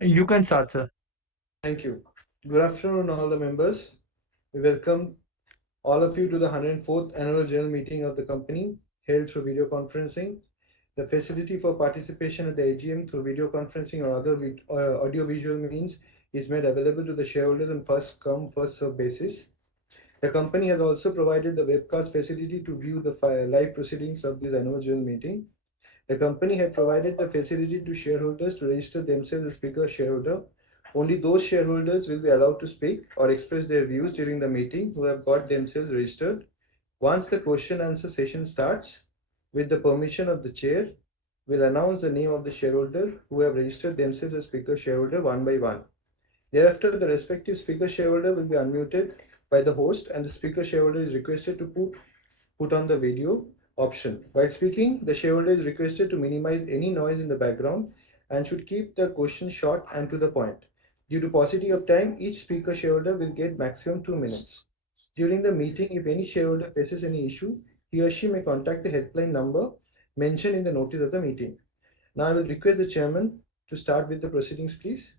You can start, sir. Thank you. Good afternoon, all the members. We welcome all of you to the 104th Annual General Meeting of the company, held through video conferencing. The facility for participation at the AGM through video conferencing or other audio-visual means is made available to the shareholders on first-come, first-served basis. The company has also provided the webcast facility to view the live proceedings of this Annual General Meeting. The company had provided the facility to shareholders to register themselves as speaker shareholder. Only those shareholders will be allowed to speak or express their views during the meeting who have got themselves registered. Once the question answer session starts, with the permission of the chair, we'll announce the name of the shareholder who have registered themselves as speaker shareholder one by one. Thereafter, the respective speaker shareholder will be unmuted by the host and the speaker shareholder is requested to put on the video option. While speaking, the shareholder is requested to minimize any noise in the background and should keep the question short and to the point. Due to paucity of time, each speaker shareholder will get maximum 2 minutes. During the meeting, if any shareholder faces any issue, he or she may contact the helpline number mentioned in the notice of the meeting. Now I will request the chairman to start with the proceedings, please.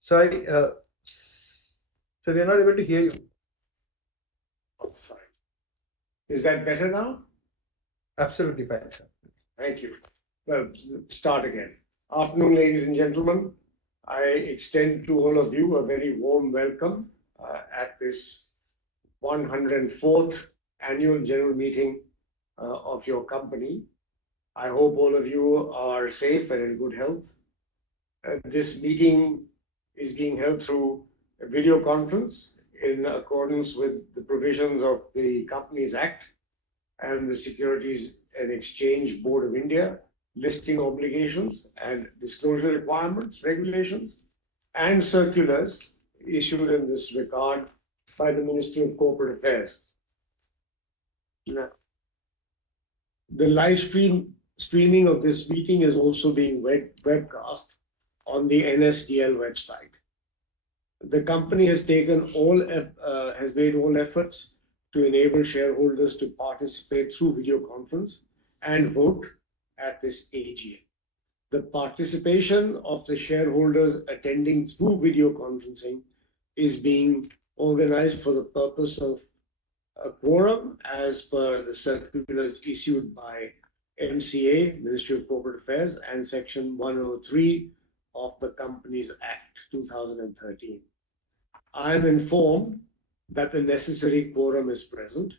Sorry, so we are not able to hear you. Oh, sorry. Is that better now? Absolutely fine, sir. Thank you. Well, start again. Afternoon, ladies and gentlemen. I extend to all of you a very warm welcome at this 104th Annual General Meeting of your company. I hope all of you are safe and in good health. This meeting is being held through a video conference in accordance with the provisions of the Companies Act and the Securities and Exchange Board of India listing obligations and disclosure requirements, regulations, and circulars issued in this regard by the Ministry of Corporate Affairs. Now, the live streaming of this meeting is also being webcast on the NSDL website. The company has made all efforts to enable shareholders to participate through video conference and vote at this AGM. The participation of the shareholders attending through video conferencing is being organized for the purpose of a quorum as per the circulars issued by MCA, Ministry of Corporate Affairs, and Section 103 of the Companies Act 2013. I am informed that the necessary quorum is present.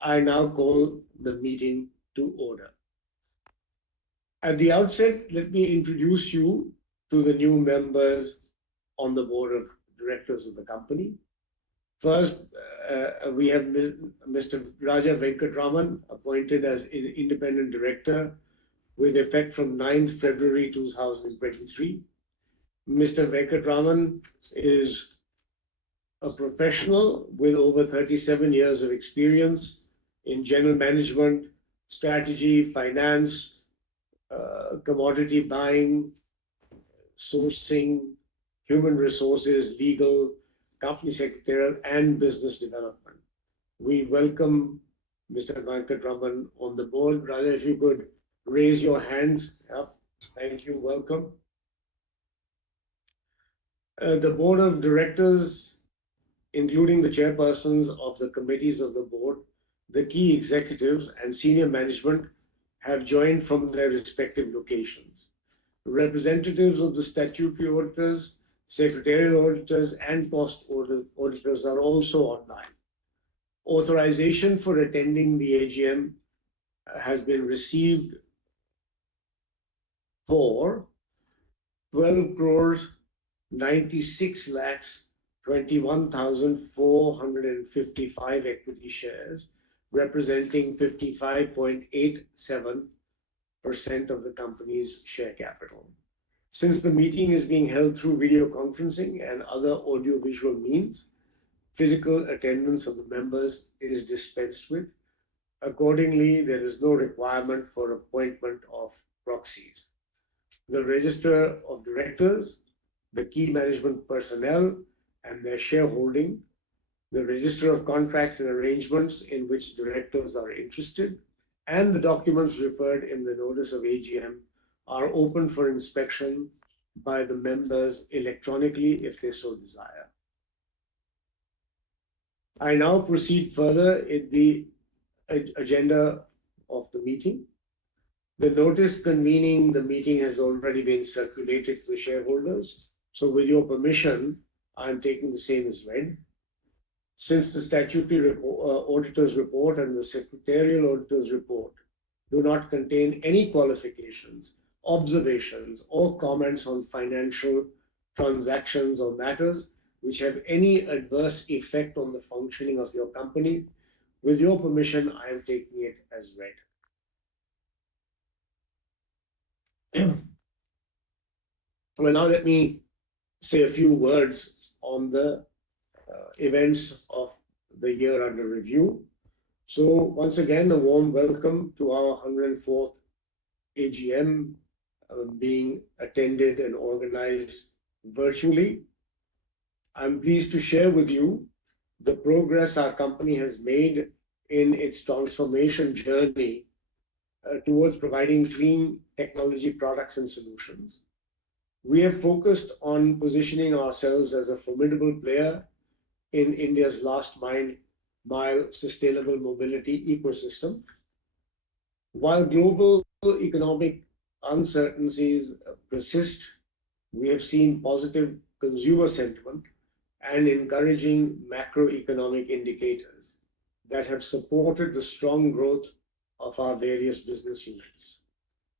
I now call the meeting to order. At the outset, let me introduce you to the new members on the board of directors of the company. First, we have Mr. Raja Venkatraman, appointed as an independent director with effect from 9th February 2023. Mr. Venkatraman is a professional with over 37 years of experience in general management, strategy, finance, commodity buying, sourcing, human resources, legal, company secretarial, and business development. We welcome Mr. Venkatraman on the board. Raja, if you could raise your hands up. Thank you. Welcome. The board of directors, including the chairpersons of the committees of the board, the key executives and senior management have joined from their respective locations. Representatives of the statutory auditors, secretarial auditors, and cost auditors are also online. Authorization for attending the AGM has been received for 12 crores 96 lakhs 21,455 equity shares, representing 55.87% of the company's share capital. Since the meeting is being held through video conferencing and other audio-visual means, physical attendance of the members is dispensed with. Accordingly, there is no requirement for appointment of proxies. The register of directors, the key management personnel, and their shareholding the register of contracts and arrangements in which directors are interested, and the documents referred in the notice of AGM are open for inspection by the members electronically if they so desire. I now proceed further in the agenda of the meeting. The notice convening the meeting has already been circulated to the shareholders, so with your permission, I am taking the same as read. Since the statutory auditor's report and the secretarial auditor's report do not contain any qualifications, observations, or comments on financial transactions or matters which have any adverse effect on the functioning of your company, with your permission, I am taking it as read. Well, now let me say a few words on the events of the year under review. So once again, a warm welcome to our 104th AGM being attended and organized virtually. I'm pleased to share with you the progress our company has made in its transformation journey towards providing clean technology products and solutions. We have focused on positioning ourselves as a formidable player in India's last mile sustainable mobility ecosystem. While global economic uncertainties persist, we have seen positive consumer sentiment and encouraging macroeconomic indicators that have supported the strong growth of our various business units.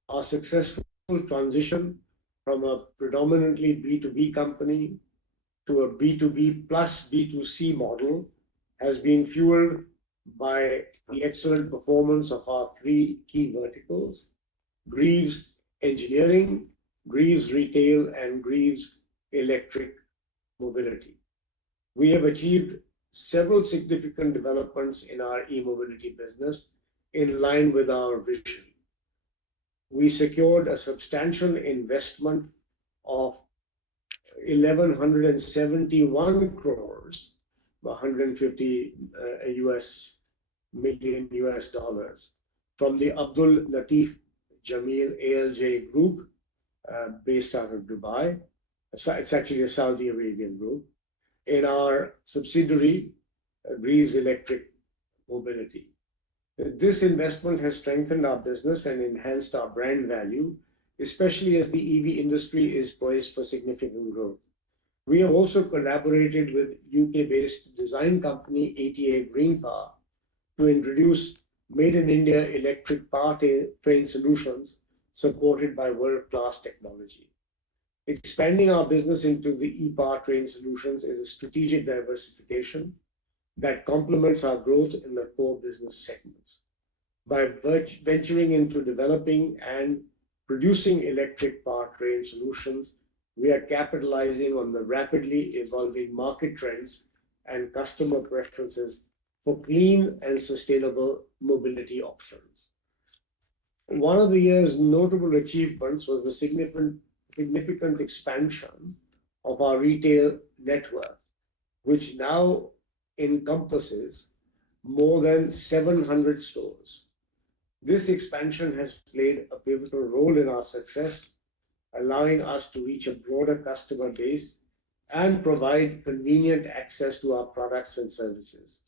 Our successful transition from a predominantly B2B company to a B2B plus B2C model has been fueled by the excellent performance of our three key verticals: Greaves Engineering, Greaves Retail, and Greaves Electric Mobility. We have achieved several significant developments in our e-mobility business in line with our vision. We secured a substantial investment of 1,171 crores, 150 million US dollars, from the Abdul Latif Jameel ALJ Group, based out of Dubai. It's actually a Saudi Arabian group, in our subsidiary, Greaves Electric Mobility. This investment has strengthened our business and enhanced our brand value, especially as the EV industry is poised for significant growth. We have also collaborated with UK-based design company ATA Green Power to introduce Made in India electric powertrain solutions supported by world-class technology. Expanding our business into the e-powertrain solutions is a strategic diversification that complements our growth in the core business segments. By venturing into developing and producing electric powertrain solutions, we are capitalizing on the rapidly evolving market trends and customer preferences for clean and sustainable mobility options. One of the year's notable achievements was the significant expansion of our retail network, which now encompasses more than 700 stores. This expansion has played a pivotal role in our success, allowing us to reach a broader customer base and provide convenient access to our products and services.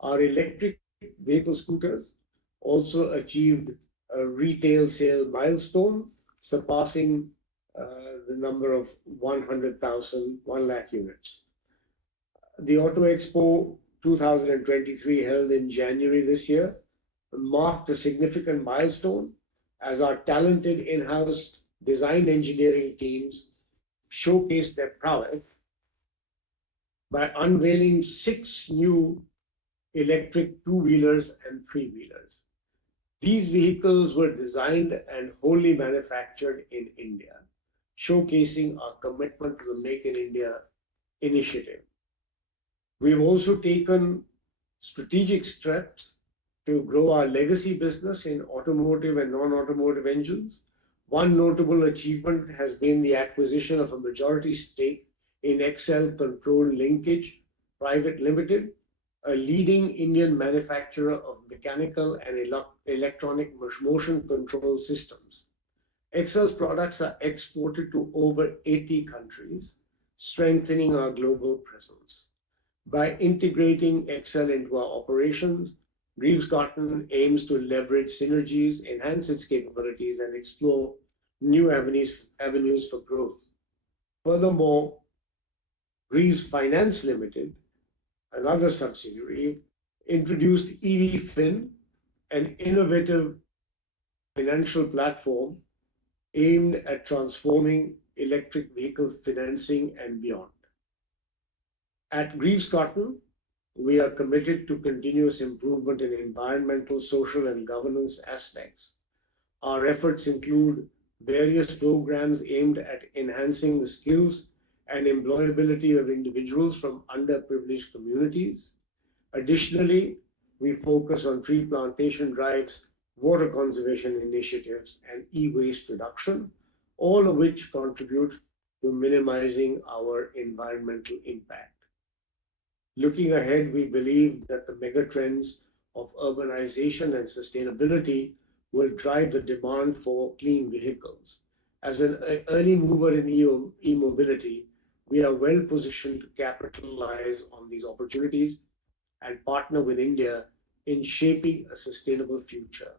Our electric vehicle scooters also achieved a retail sale milestone, surpassing the number of 100,000, 1 lakh units. The Auto Expo 2023, held in January this year, marked a significant milestone as our talented in-house design engineering teams showcased their prowess by unveiling 6 new electric two-wheelers and three-wheelers. These vehicles were designed and wholly manufactured in India, showcasing our commitment to the Make in India initiative. We've also taken strategic steps to grow our legacy business in automotive and non-automotive engines. One notable achievement has been the acquisition of a majority stake in XL Control Linkage Private Limited, a leading Indian manufacturer of mechanical and electronic motion control systems. Excel's products are exported to over 80 countries, strengthening our global presence. By integrating Excel into our operations, Greaves Cotton aims to leverage synergies, enhance its capabilities, and explore new avenues for growth. Furthermore, Greaves Finance Limited, another subsidiary, introduced EVFin, an innovative financial platform aimed at transforming electric vehicle financing and beyond. At Greaves Cotton, we are committed to continuous improvement in environmental, social, and governance aspects. Our efforts include various programs aimed at enhancing the skills and employability of individuals from underprivileged communities. Additionally, we focus on tree plantation drives, water conservation initiatives, and e-waste reduction, all of which contribute to minimizing our environmental impact. Looking ahead, we believe that the megatrends of urbanization and sustainability will drive the demand for clean vehicles. As an early mover in e-mobility, we are well positioned to capitalize on these opportunities and partner with India in shaping a sustainable future.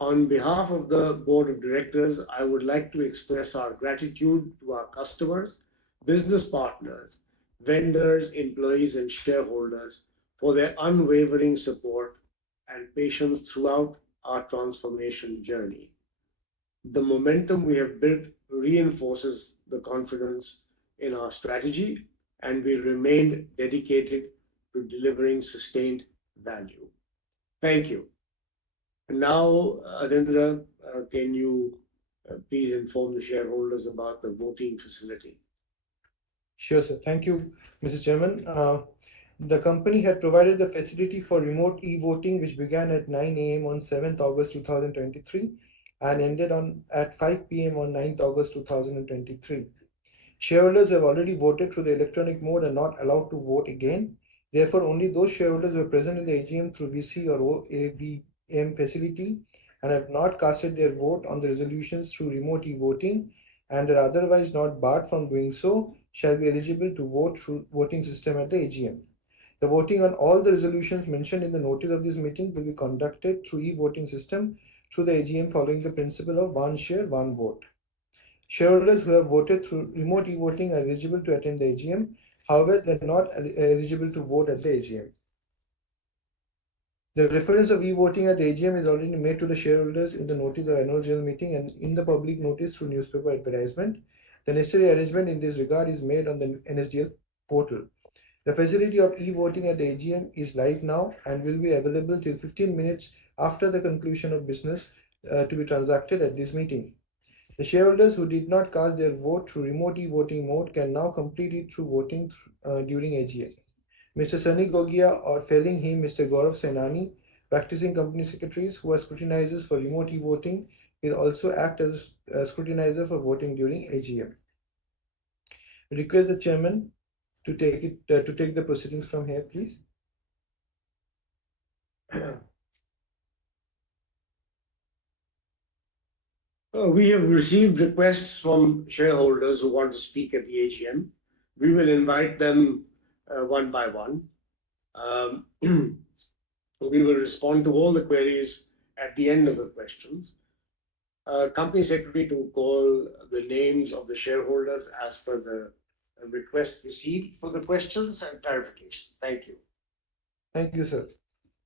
On behalf of the Board of Directors, I would like to express our gratitude to our customers, business partners, vendors, employees, and shareholders for their unwavering support and patience throughout our transformation journey. The momentum we have built reinforces the confidence in our strategy, and we remain dedicated to delivering sustained value. Thank you. And now, Adindra, can you please inform the shareholders about the voting facility? Sure, sir. Thank you, Mr. Chairman. The company had provided the facility for remote e-voting, which began at 9 a.m. on 7th August 2023 and ended at 5 p.m. on 9th August 2023. Shareholders have already voted through the electronic mode and not allowed to vote again. Therefore, only those shareholders who are present in the AGM through VC or AVM facility and have not casted their vote on the resolutions through remote e-voting and are otherwise not barred from doing so shall be eligible to vote through voting system at the AGM. The voting on all the resolutions mentioned in the notice of this meeting will be conducted through e-voting system through the AGM following the principle of one share, one vote. Shareholders who have voted through remote e-voting are eligible to attend the AGM. However, they are not eligible to vote at the AGM. The reference of e-voting at the AGM is already made to the shareholders in the notice of annual general meeting and in the public notice through newspaper advertisement. The necessary arrangement in this regard is made on the NSDL portal. The facility of e-voting at the AGM is live now and will be available till 15 minutes after the conclusion of business to be transacted at this meeting. The shareholders who did not cast their vote through remote e-voting mode can now complete it through voting during AGM. Mr. Sunny Gogia or failing him, Mr. Gaurav Senani, practicing company secretaries who are scrutinizers for remote e-voting, will also act as a scrutinizer for voting during AGM. We request the chairman to take the proceedings from here, please. We have received requests from shareholders who want to speak at the AGM. We will invite them one by one. We will respond to all the queries at the end of the questions. Company Secretary to call the names of the shareholders as per the request received for the questions and clarifications. Thank you. Thank you, sir.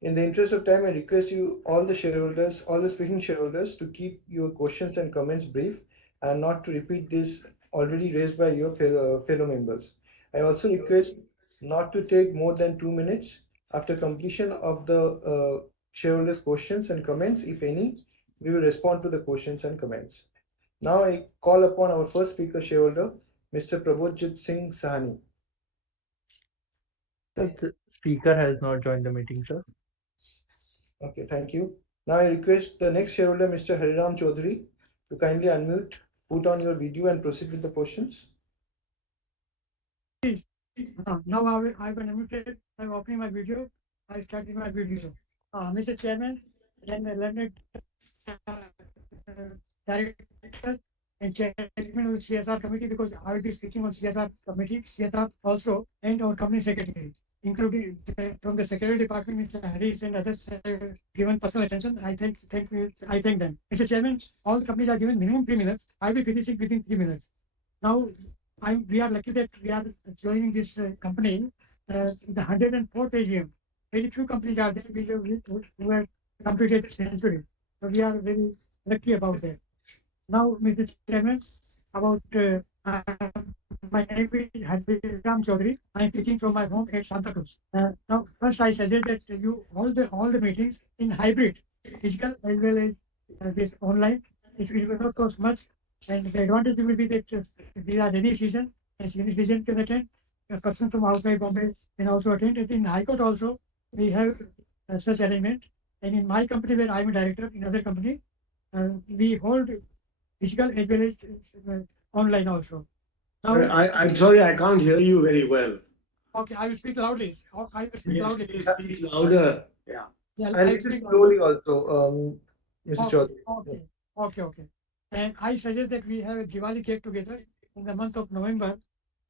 In the interest of time, I request you, all the shareholders, all the speaking shareholders, to keep your questions and comments brief and not to repeat this already raised by your fellow members. I also request not to take more than 2 minutes. After completion of the shareholders' questions and comments, if any, we will respond to the questions and comments. Now I call upon our first speaker shareholder, Mr. Prabhojit Singh Sahani. The speaker has not joined the meeting, sir. Okay, thank you. Now I request the next shareholder, Mr. Hariram Chaudhary, to kindly unmute, put on your video and proceed with the questions. Now I've been unmuted. I'm opening my video. I started my video. Mr. Chairman, and learned director and chairman of the CSR committee, because I will be speaking on CSR committee, CSR also, and our company secretary, including from the secretary department, Mr. Harris and others, given personal attention. I thank them. Mr. Chairman, all the companies are given minimum 3 minutes. I will be finishing within 3 minutes. Now, we are lucky that we are joining this company, the 104th AGM. Very few companies are there who have completed the century. So we are very lucky about that. Now, Mr. Chairman, about my name is Hariram Chaudhary. I am speaking from my home at Santa Cruz. Now, first I suggest that you all the meetings in hybrid, physical as well as this online. It will not cost much, and the advantage will be that if there are any season, as any season can attend, a person from outside Bombay can also attend. And in High Court also, we have such arrangement. And in my company, where I am a director, in other company, we hold physical as well as online also. Now, Sir, I'm sorry, I can't hear you very well. okay, I will speak loudly. I will speak loudly. Please speak louder. Yeah. Yeah, And I will little speak slowly loudly. also, Mr. Chaudhary. Okay. And I suggest that we have a Diwali get together in the month of November,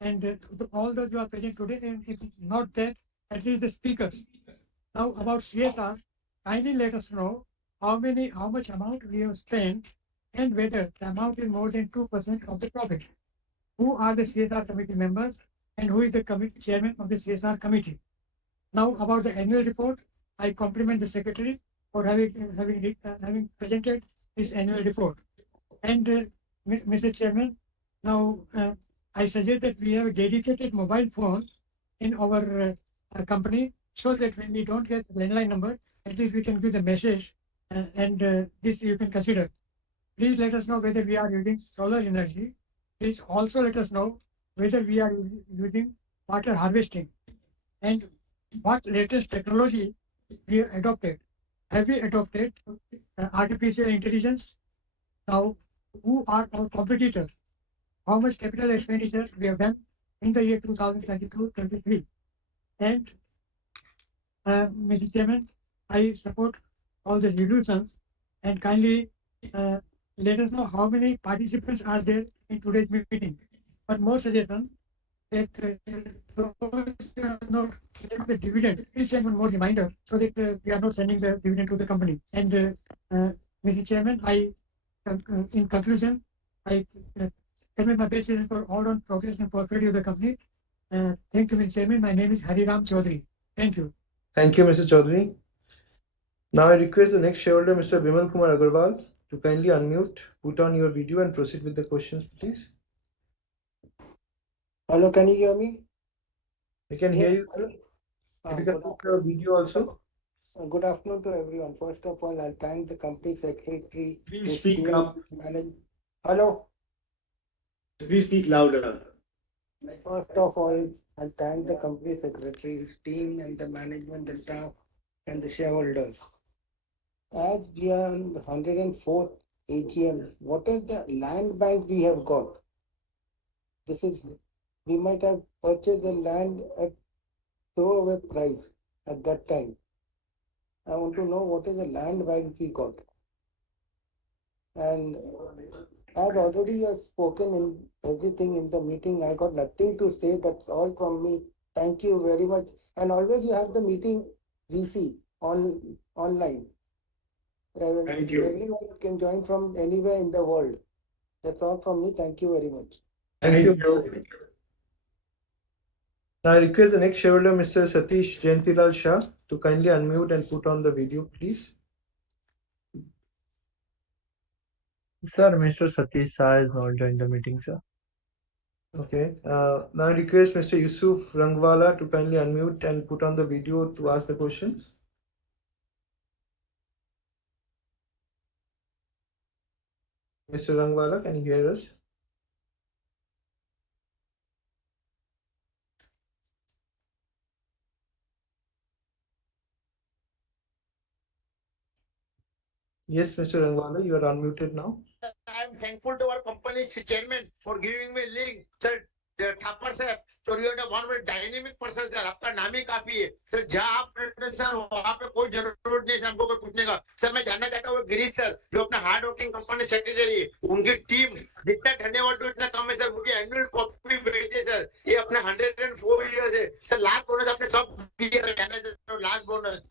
and all those who are present today, and if it's not that, at least the speakers. Now about CSR, kindly let us know how much amount we have spent, and whether the amount is more than 2% of the profit. Who are the CSR committee members, and who is the committee chairman of the CSR committee? Now about the annual report, I compliment the secretary for having presented this annual report. And Mr. Chairman, now I suggest that we have a dedicated mobile phone in our company, so that when we don't get landline number, at least we can give the message, and this you can consider. Please let us know whether we are using solar energy. Please also let us know whether we are using water harvesting, and what latest technology we have adopted. Have we adopted artificial intelligence? Now, who are our competitors? How much capital expenditure we have done in the year 2022-23? And Mr. Chairman, I support all the resolutions, and kindly let us know how many participants are there in today's meeting. One more suggestion, that not the dividend, please send one more reminder, so that we are not sending the dividend to the company. And Mr. Chairman, in conclusion, I convey my best wishes for all round progress and prosperity of the company. Thank you, Mr. Chairman. My name is Hariram Chaudhary. Thank you. Thank you, Mr. Chaudhary. Now I request the next shareholder, Mr. Vimal Kumar Agarwal, to kindly unmute, put on your video and proceed with the questions, please. Hello, can you hear me? We can hear you. Hello. If you can put your video also. Good afternoon to everyone. First of all, I'll thank the company secretary. Please speak up. Hello. Please speak louder. First of all, I'll thank the company secretary, his team, and the management, the staff, and the shareholders. As we are on the 104th AGM, what is the land bank we have got? We might have purchased the land at throwaway price at that time. I want to know what is the land bank we got. And as already you have spoken in everything in the meeting, I got nothing to say. That's all from me. Thank you very much. And always you have the meeting VC online. Thank you. Everyone can join from anywhere in the world. That's all from me. Thank you very much. Thank you. Now I request the next shareholder, Mr. Satish Jayantilal Shah, to kindly unmute and put on the video, please. Sir, Mr. Satish Shah has not joined the meeting, sir. Okay. Now I request Mr. Yusuf Rangwala to kindly unmute and put on the video to ask the questions. Mr. Rangwala, can you hear us? Yes, Mr. Rangwala, you are unmuted now. I am thankful to our company's chairman for giving me link. Sir, Thapar साहब sir you are one of dynamic person sir, आपका नाम ही काफी है sir. जहाँ आप रहते हैं sir वहाँ पे कोई जरूरत नहीं सर हमको कोई पूछने का। सर मैं जानना चाहता हूँ गिरीश सर जो अपना हार्ड वर्किंग कंपनी सेक्रेटरी है, उनकी टीम जितना धन्यवाद दो इतना कम है सर। मुझे एनुअल कॉपी भेजे सर, ये अपने 104 ईयर्स है सर। लास्ट बोनस आपने सब दिया, लास्ट बोनस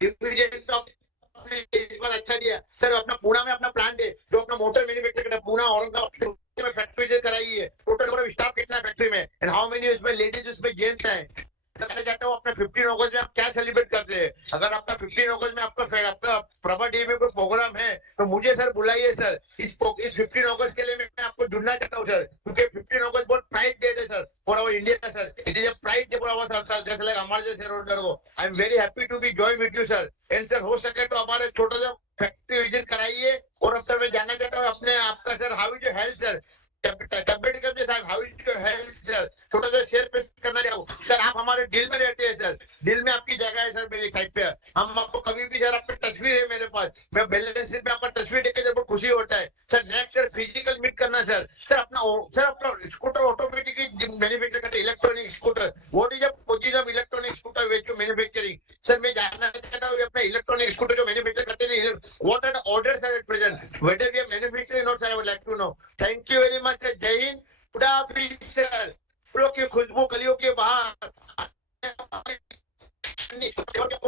डिविडेंड तो आपने इस बार अच्छा दिया सर। अपना पुणे में अपना प्लांट है जो अपना मोटर मैन्युफैक्चर करता है, पुणे औरंगाबाद में फैक्ट्री कराई है। टोटल नंबर ऑफ स्टाफ कितना है फैक्ट्री में, एंड हाउ मेनी उसमें लेडीज उसमें जेंट्स हैं। कहना चाहता हूँ अपने 15 अगस्त में आप क्या सेलिब्रेट करते हैं? अगर आपका 15 अगस्त में आपका प्रभा डे में कोई प्रोग्राम है तो मुझे सर बुलाइए सर। इस 15 अगस्त के लिए मैं आपको ढूंढना चाहता हूँ सर, क्योंकि 15 अगस्त बहुत प्राइड डेट है sir for our India sir. It is a pride day for our sir, जैसे लाइक हमारे जैसे शेयर होल्डर को। I am very happy to be join with you sir. And sir हो सके तो हमारे छोटा सा फैक्ट्री विजिट कराइए। और अब सर मैं जानना चाहता हूँ अपने आपका sir how is your health sir? साहब how is your health sir? छोटा सा शेयर पेश करना चाहूँ सर। आप हमारे दिल में रहते हैं सर, दिल में आपकी जगह है सर मेरी साइड पे। हम आपको कभी भी सर आपकी तस्वीर है मेरे पास, मैं बैलेंस शीट में आपका तस्वीर देख के जब खुशी होता है sir. Next sir physical meet करना सर। सर अपना स्कूटर ऑटोमेटिक मैन्युफैक्चर करते electronic scooter, what is the position of electronic scooter which you manufacturing? Sir मैं जानना चाहता हूँ अपना इलेक्ट्रॉनिक स्कूटर जो मैन्युफैक्चर करते हैं what are the orders are at present, whether we are manufacturing not sir. I would like to know. Thank you very much sir. जय Hind, good afternoon sir. फूलों की खुशबू कलियों के बाहर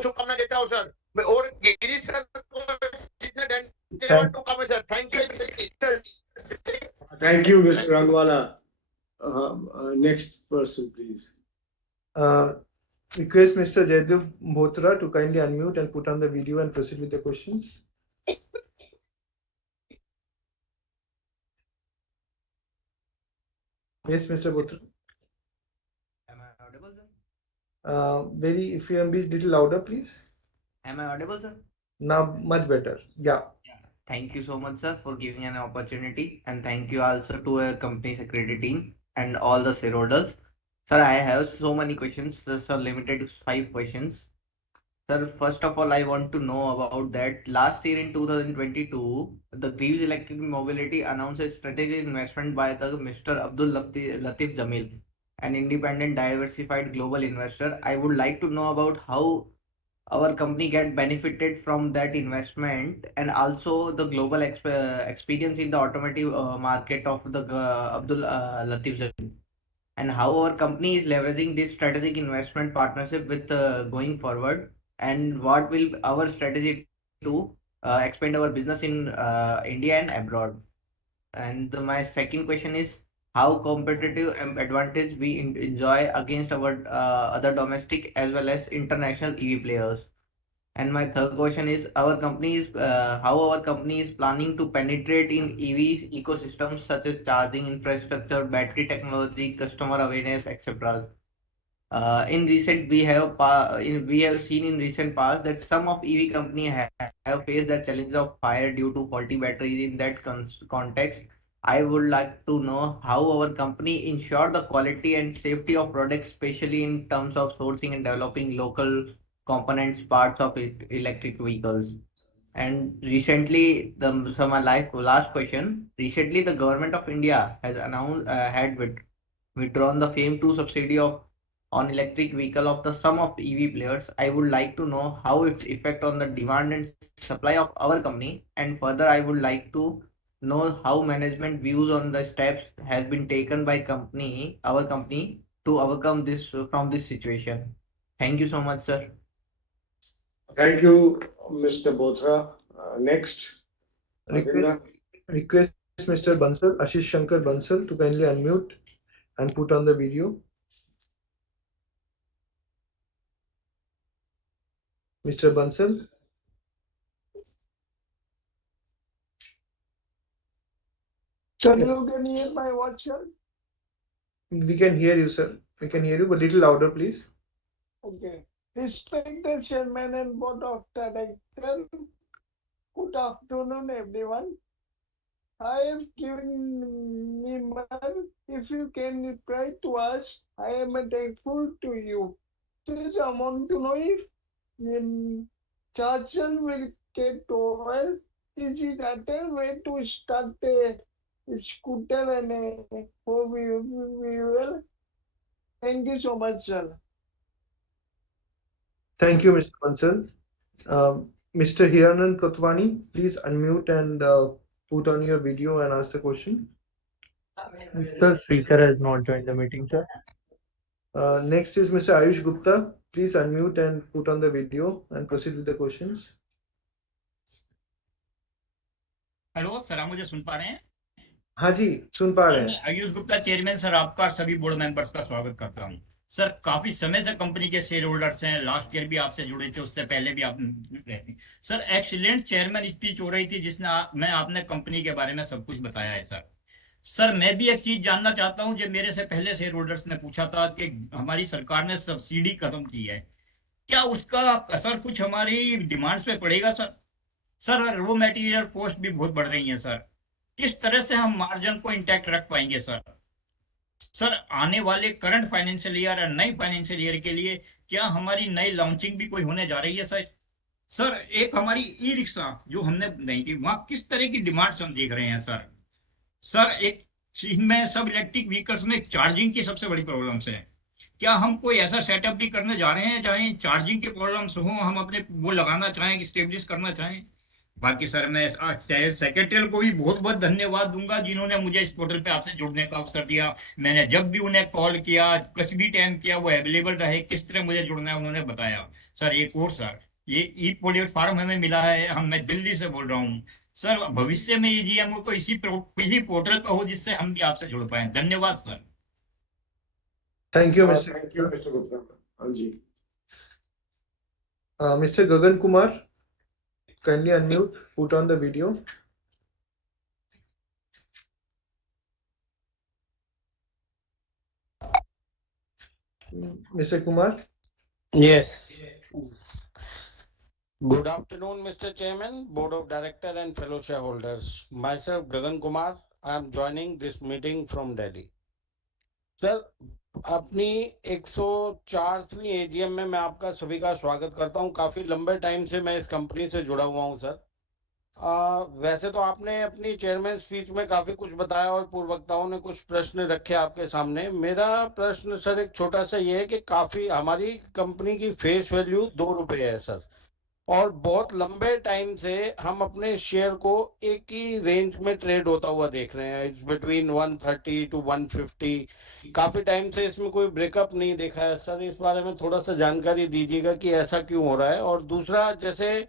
शुभकामना देता हूँ सर मैं। और गिरीश सर को जितना धन्यवाद to come sir. Thank you. Thank you, Mr. Rangwala. Next person, please. Request Mr. Jaydev Bhotra to kindly unmute and put on the video and proceed with the questions. Yes, Mr. Bhotra. Am I audible, sir? If you can be a little louder, please. Am I audible, sir? Now, much better. Yeah. Thank you so much, sir, for giving an opportunity, and thank you also to our company secretary team and all the shareholders. Sir, I have so many questions, sir, limited to 5 questions. Sir, first of all, I want to know about that last year in 2022, the Greaves Electric Mobility announced a strategic investment by the Mr. Abdul Latif Jamil, an independent diversified global investor. I would like to know about how our company get benefited from that investment, and also the global experience in the automotive market of the Abdul Latif Jamil, and how our company is leveraging this strategic investment partnership with going forward, and what will our strategy to expand our business in India and abroad. And my second question is how competitive advantage we enjoy against our other domestic as well as international EV players. And my third question is our company is how our company is planning to penetrate in EV ecosystems such as charging infrastructure, battery technology, customer awareness, etc. In recent, we have seen in recent past that some of EV company have faced the challenge of fire due to faulty batteries. In that context, I would like to know how our company ensure the quality and safety of products, especially in terms of sourcing and developing local components, parts of electric vehicles. And recently, my last question. Recently, the government of India has announced withdrawn the FAME 2 subsidy of on electric vehicle of the some of EV players. I would like to know how its effect on the demand and supply of our company. And further, I would like to know how management views on the steps has been taken by our company to overcome this from this situation. Thank you so much, sir. Thank you, Mr. Bothra. Next, Request Mr. Bansal, Ashish Shankar Bansal, to kindly unmute and put on the video. Mr. Bansal. Sir, you can hear my voice, sir? We can hear you, sir. We can hear you, but little louder, please. Okay. Respected Chairman and Board of Directors, good afternoon, everyone. I am given Nimal. If you can reply to us, I am thankful to you. Please, I want to know if Churchill will get over. Is it a way to start scooter and a four-wheel. Thank you so much, sir. Thank you, Mr. Bansal. Mr. Hiranan Kotwani, please unmute and put on your video and ask the question. Sir, speaker has not joined the meeting, sir. Next is Mr. Ayush Gupta. Please unmute and put on the video and proceed with the questions. Hello sir, आप मुझे सुन पा रहे हैं? हाँ जी, सुन पा रहे हैं। Ayush Gupta chairman sir, आपका सभी बोर्ड मेंबर्स का स्वागत करता हूं। सर, काफी समय से कंपनी के शेयर होल्डर्स हैं, लास्ट ईयर भी आपसे जुड़े थे, उससे पहले भी आप रहती। सर, एक्सीलेंट चेयरमैन स्पीच हो रही थी जिसमें आपने कंपनी के बारे में सब कुछ बताया है। सर मैं भी एक चीज जानना चाहता हूं, जो मेरे से पहले शेयर होल्डर्स ने पूछा था कि हमारी सरकार ने सब्सिडी खत्म की है, क्या उसका असर कुछ हमारी डिमांड्स पे पड़ेगा? सर रॉ मटेरियल कॉस्ट भी बहुत बढ़ रही है सर, किस तरह से हम मार्जिन को इंटैक्ट रख पाएंगे? सर आने वाले करंट फाइनेंशियल ईयर और नई फाइनेंशियल ईयर के लिए क्या हमारी नई लॉन्चिंग भी कोई होने जा रही है? सर एक हमारी ई रिक्शा जो हमने नहीं थी, वहां किस तरह की डिमांड्स हम देख रहे हैं? सर एक इनमें सब इलेक्ट्रिक व्हीकल्स में चार्जिंग की सबसे बड़ी प्रॉब्लम्स है, क्या हम कोई ऐसा सेटअप भी करने जा रहे हैं जहाँ चार्जिंग की प्रॉब्लम्स हो, हम अपने वो लगाना चाहें, स्टेब्लिश करना चाहें? बाकी सर मैं सेक्रेटरी को भी बहुत बहुत धन्यवाद दूंगा जिन्होंने मुझे इस पोर्टल पे आपसे जुड़ने का अवसर दिया। मैंने जब भी उन्हें कॉल किया, कुछ भी टाइम किया, वो अवेलेबल रहे, किस तरह मुझे जुड़ना है उन्होंने बताया। सर एक और सर, ये ई प्लेटफॉर्म हमें मिला है, मैं दिल्ली से बोल रहा हूँ। सर भविष्य में एजीएम को इसी पोर्टल पर हो जिससे हम भी आपसे जुड़ पाए। धन्यवाद sir. Thank you mister Gupta. हाँ जी। Mister Gagan Kumar, kindly unmute, put on the video. Mr. Kumar? Yes. Good afternoon, Mr. Chairman, Board of Director and fellow shareholders. Myself, Gagan Kumar. I am joining this meeting from Delhi. Sir, अपनी 104वीं AGM में मैं आपका सभी का स्वागत करता हूं। काफी लंबे टाइम से मैं इस कंपनी से जुड़ा हुआ हूं सर। वैसे तो आपने अपनी चेयरमैन स्पीच में काफी कुछ बताया और पूर्व वक्ताओं ने कुछ प्रश्न रखे आपके सामने। मेरा प्रश्न सर एक छोटा सा ये है कि काफी हमारी कंपनी की फेस वैल्यू 2 रुपये है सर, और बहुत लंबे टाइम से हम अपने शेयर को एक ही रेंज में ट्रेड होता हुआ देख रहे हैं, इट्स बिटवीन 130 to 150। काफी टाइम से इसमें कोई ब्रेकअप नहीं देखा है सर। इस बारे में थोड़ा सा जानकारी दीजिएगा कि ऐसा क्यों हो रहा है। और दूसरा, जैसे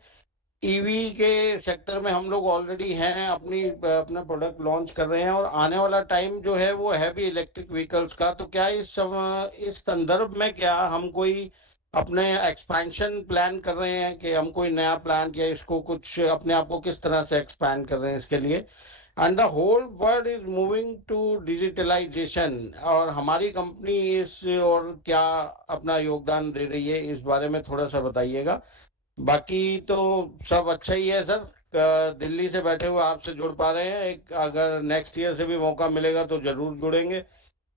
ईवी के सेक्टर में हम लोग ऑलरेडी हैं, अपना प्रोडक्ट लॉन्च कर रहे हैं और आने वाला टाइम जो है वो हैवी इलेक्ट्रिक व्हीकल्स का, तो क्या इस संदर्भ में क्या हम कोई अपने एक्सपेंशन प्लान कर रहे हैं कि हम कोई नया प्लान या इसको कुछ अपने आप को किस तरह से एक्सपैंड कर रहे हैं इसके लिए? And the whole world is moving to digitalisation, और हमारी कंपनी इस और क्या अपना योगदान दे रही है, इस बारे में थोड़ा सा बताइएगा। बाकी तो सब अच्छा ही है सर। दिल्ली से बैठे हुए आपसे जुड़ पा रहे हैं, अगर नेक्स्ट ईयर से भी मौका मिलेगा तो जरूर जुड़ेंगे।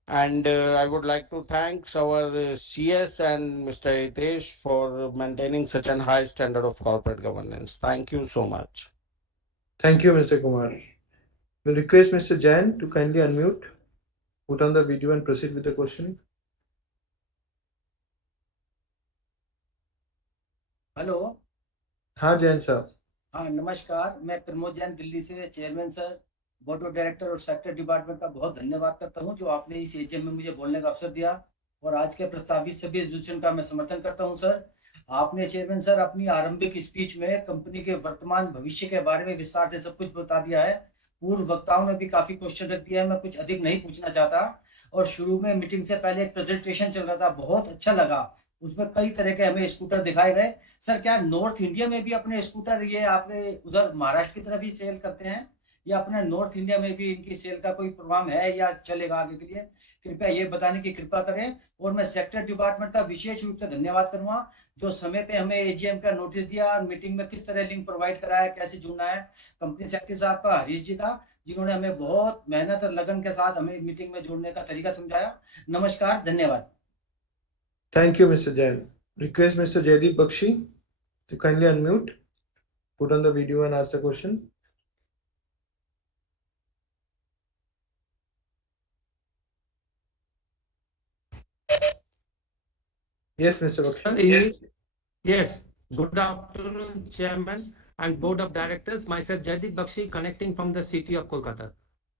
And I would like to thank our CS and Mr. Hitesh for maintaining such a high standard of corporate governance. Thank you so much. Thank you, Mr. Kumar. We'll request Mr. Jain to kindly unmute, put on the video and proceed with the question. Hello. हाँ जैन साहब। हाँ नमस्कार, मैं प्रमोद जैन दिल्ली से, chairman sir, board of director और sector department का बहुत धन्यवाद करता हूं जो आपने इस एजीएम में मुझे बोलने का अवसर दिया, और आज के प्रस्तावित सभी रेजोल्यूशन का मैं समर्थन करता हूं सर। आपने चेयरमैन सर अपनी आरंभिक स्पीच में कंपनी के वर्तमान भविष्य के बारे में विस्तार से सब कुछ बता दिया है। पूर्व वक्ताओं ने भी काफी क्वेश्चन रख दिया है, मैं कुछ अधिक नहीं पूछना चाहता। और शुरू में मीटिंग से पहले एक प्रेजेंटेशन चल रहा था, बहुत अच्छा लगा, उसमें कई तरह के हमें स्कूटर दिखाए गए। सर क्या नॉर्थ इंडिया में भी अपने स्कूटर ये आपके उधर महाराष्ट्र की तरफ ही सेल करते हैं, या अपने नॉर्थ इंडिया में भी इनकी सेल का कोई प्रोग्राम है या चलेगा आगे के लिए? कृपया ये बताने की कृपा करें। और मैं सेक्टर डिपार्टमेंट का विशेष रूप से धन्यवाद करूंगा जो समय पे हमें एजीएम का नोटिस दिया और मीटिंग में किस तरह लिंक प्रोवाइड कराया, कैसे जुड़ना है। कंपनी सेक्रेटरी साहब का, हरीश जी का, जिन्होंने हमें बहुत मेहनत और लगन के साथ हमें मीटिंग में जुड़ने का तरीका समझाया। नमस्कार, धन्यवाद। Thank you, Mr. Jain. Request Mr. Jaideep Bakshi to kindly unmute, put on the video and ask the question. Yes, Mr. Bakshi. Yes. Yes. Good afternoon, Chairman and Board of Directors. Myself, Jaideep Bakshi, connecting from the city of Kolkata.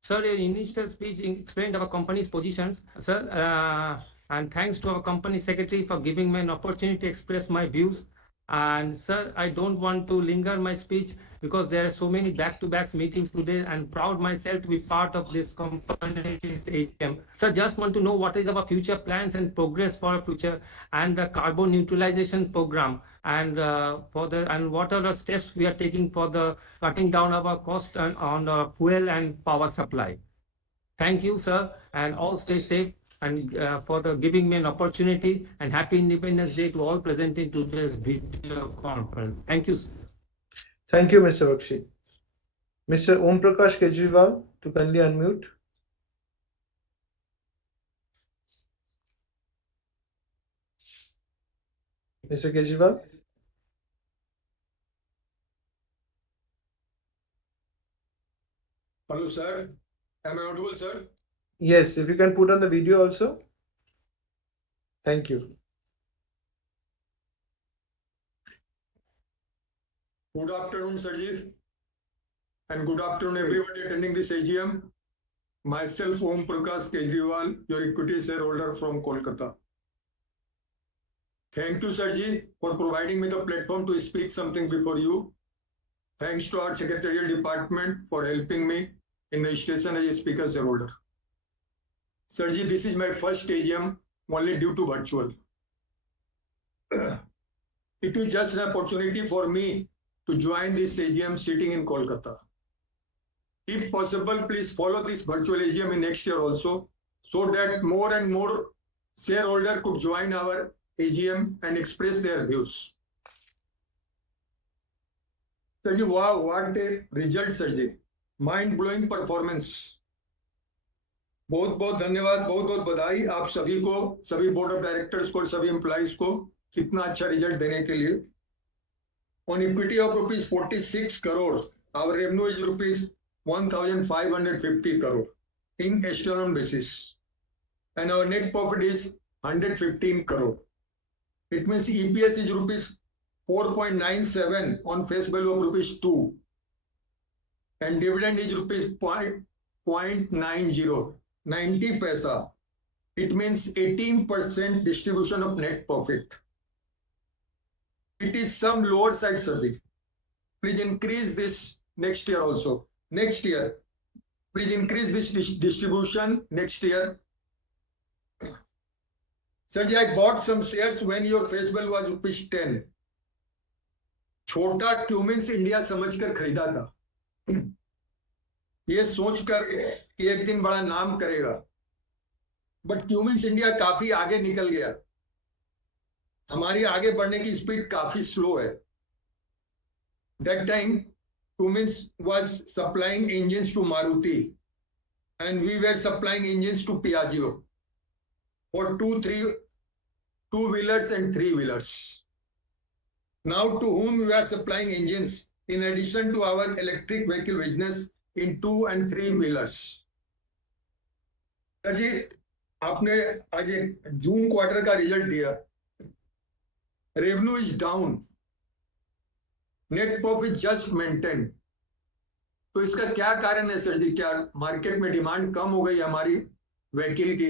Sir, your initial speech explained our company's positions, sir, and thanks to our company secretary for giving me an opportunity to express my views. And sir, I don't want to linger my speech because there are so many back-to-back meetings today, and proud myself to be part of this company's AGM. Sir, just want to know what is our future plans and progress for our future and the carbon neutralization program, and what are the steps we are taking for the cutting down our cost on fuel and power supply. Thank you, sir, and all stay safe, and for giving me an opportunity, and happy Independence Day to all present in today's video conference. Thank you, sir. Thank you, Mr. Bakshi. Mr. Om Prakash Kejriwal, to kindly unmute. Mr. Kejriwal. Hello, sir. Am I audible, sir? Yes, if you can put on the video also. Thank you. Good afternoon, Sajid. And good afternoon, everybody attending this AGM. Myself, Om Prakash Kejriwal, your equity shareholder from Kolkata. Thank you, Sajid, for providing me the platform to speak something before you. Thanks to our secretarial department for helping me in the station as a speaker shareholder. Sajid, this is my first AGM only due to virtual. It is just an opportunity for me to join this AGM sitting in Kolkata. If possible, please follow this virtual AGM in next year also, so that more and more shareholders could join our AGM and express their views. Tell you, wow, what a result, Sajid. Mind-blowing performance. बहुत बहुत धन्यवाद, बहुत बहुत बधाई आप सभी को, सभी बोर्ड ऑफ डायरेक्टर्स को, सभी एम्प्लॉइज को इतना अच्छा रिजल्ट देने के लिए. On equity of rupees 46 crore, our revenue is rupees 1,550 crore in echelon basis, and our net profit is 115 crore. It means EPS is rupees 4.97 on face value of rupees 2, and dividend is rupees 0.90, 90 paisa. It means 18% distribution of net profit. It is some lower side, Sarji. Please increase this next year also. Next year, please increase this distribution next year. Sarji, I bought some shares when your face value was rupees 10. छोटा Cummins India समझकर खरीदा था, ये सोचकर कि एक दिन बड़ा नाम करेगा, बट क्यूमिंस इंडिया काफी आगे निकल गया. हमारी आगे बढ़ने की स्पीड काफी स्लो है. That time, Cummins was supplying engines to Maruti, and we were supplying engines to Piaggio for two-wheelers and three-wheelers. Now, to whom we are supplying engines in addition to our electric vehicle business in two and three-wheelers. जी, आपने आज जून quarter का result दिया. Revenue is down. Net profit just maintained. तो इसका क्या कारण है sir जी? क्या मार्केट में डिमांड कम हो गई हमारी व्हीकल की?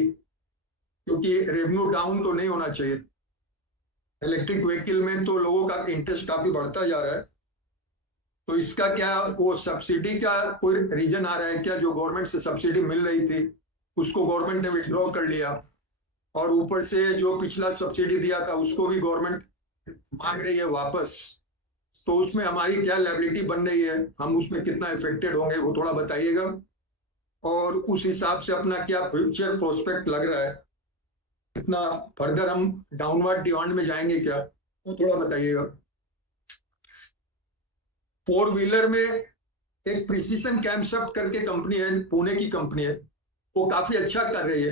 क्योंकि रेवेन्यू डाउन तो नहीं होना चाहिए. इलेक्ट्रिक व्हीकल में तो लोगों का इंटरेस्ट काफी बढ़ता जा रहा है. तो इसका क्या वो सब्सिडी का कोई रीजन आ रहा है क्या? जो गवर्नमेंट से सब्सिडी मिल रही थी उसको गवर्नमेंट ने विड्रॉ कर लिया, और ऊपर से जो पिछला सब्सिडी दिया था उसको भी गवर्नमेंट मांग रही है वापस. तो उसमें हमारी क्या लायबिलिटी बन रही है, हम उसमें कितना इफेक्टेड होंगे वो थोड़ा बताइएगा, और उस हिसाब से अपना क्या फ्यूचर प्रोस्पेक्ट लग रहा है, कितना फर्दर हम डाउनवर्ड डिमांड में जाएंगे क्या, वो थोड़ा बताइएगा. फोर व्हीलर में एक प्रिसीजन कैमशाफ्ट करके कंपनी है, पुणे की कंपनी है, वो काफी अच्छा कर रही है.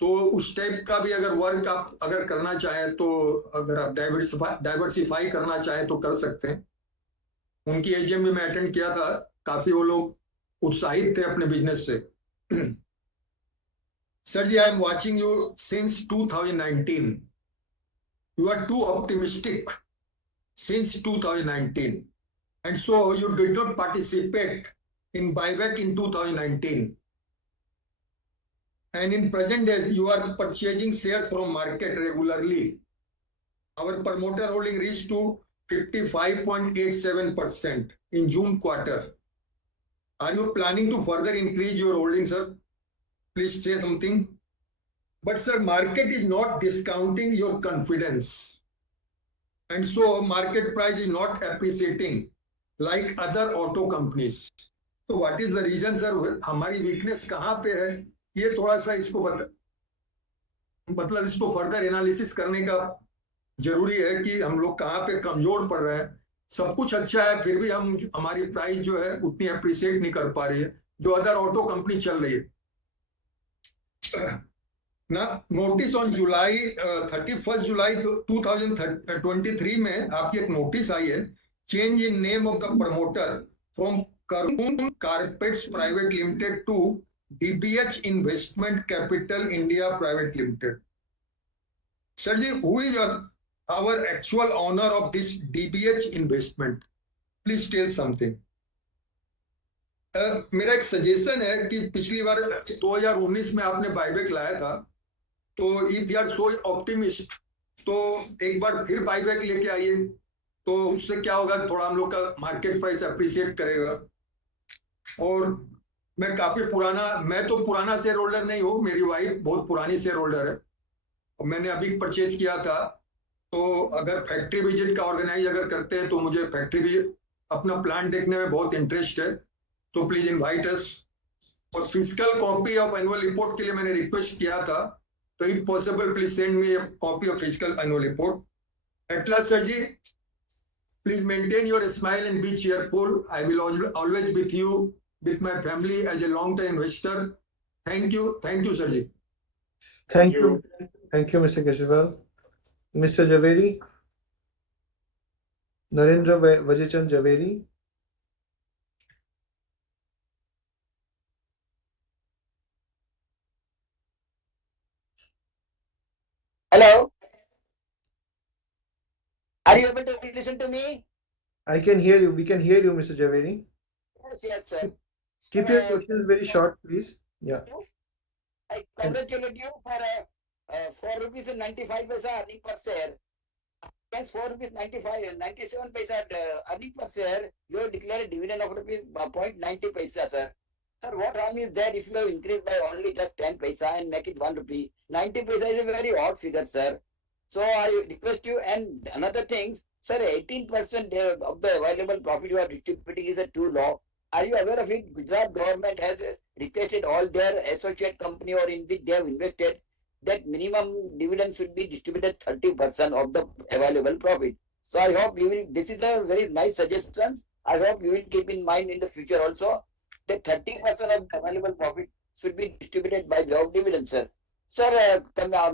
तो उस टाइप का भी अगर वर्क आप अगर करना चाहें तो, अगर आप डाइवर्सिफाई करना चाहें तो कर सकते हैं. उनकी एजीएम में मैं अटेंड किया था, काफी वो लोग उत्साहित थे अपने बिजनेस से. Sir ji, I am watching you since 2019. You are too optimistic since 2019. And so you did not participate in buyback in 2019. And in present days, you are purchasing shares from market regularly. Our promoter holding reached to 55.87% in June quarter. Are you planning to further increase your holding, sir? Please say something. But sir, market is not discounting your confidence. And so market price is not appreciating like other auto companies. So what is the reason, sir? हमारी weakness कहाँ पे है? ये थोड़ा सा इसको मतलब इसको फर्दर एनालिसिस करने का जरूरी है कि हम लोग कहाँ पे कमजोर पड़ रहे हैं. सब कुछ अच्छा है, फिर भी हमारी प्राइस जो है उतनी अप्रिशिएट नहीं कर पा रही है जो अदर ऑटो कंपनी चल रही है. ना नोटिस ऑन जुलाई 31 जुलाई 2023 में आपकी एक नोटिस आई है, change in name of the promoter from Karun carpets private limited to DBH investment capital India private limited. Sir ji, who is our actual owner of this DBH investment? Please tell something. मेरा एक suggestion है कि पिछली बार 2019 में आपने buyback लाया था, तो if you are so optimist तो एक बार फिर बायबैक लेके आइए, तो उससे क्या होगा, थोड़ा हम लोग का मार्केट प्राइस अप्रिशिएट करेगा. और मैं काफी पुराना, मैं तो पुराना शेयर होल्डर नहीं हूँ, मेरी वाइफ बहुत पुरानी शेयर होल्डर है और मैंने अभी परचेज किया था. तो अगर फैक्ट्री विजिट का ऑर्गेनाइज अगर करते हैं तो मुझे फैक्ट्री विजिट अपना प्लांट देखने में बहुत इंटरेस्ट है, तो प्लीज इनवाइट अस. और physical copy of annual report के लिए मैंने रिक्वेस्ट किया था, तो if possible please send me a copy of physical annual report. At last sir ji, please maintain your smile and be cheerful. I will always with you, with my family as a long term investor. Thank you sir ji. Thank you, Mr. Keshwal. Mr. Javeri, Narendra Vajichan Javeri. Hello. Are you able to listen to me? I can hear you. We can hear you, Mr. Javeri. Yes, sir. Keep your questions very short, please. Yeah. I congratulate you for 4 rupees and 95 paisa earning per share. Yes, 4 rupees 97 paisa earning per share. You have declared a dividend of rupees 0.90 paisa, sir. Sir, what harm is there if you have increased by only just 10 paisa and make it 1 rupee? 90 paisa is a very odd figure, sir. So I request you, and another thing, sir, 18% of the available profit you are distributing is too low. Are you aware of it? Gujarat government has requested all their associate company or in which they have invested that minimum dividend should be distributed 30% of the available profit. So I hope you will, this is a very nice suggestion. I hope you will keep in mind in the future also that 30% of the available profit should be distributed by way of dividend, sir. Sir,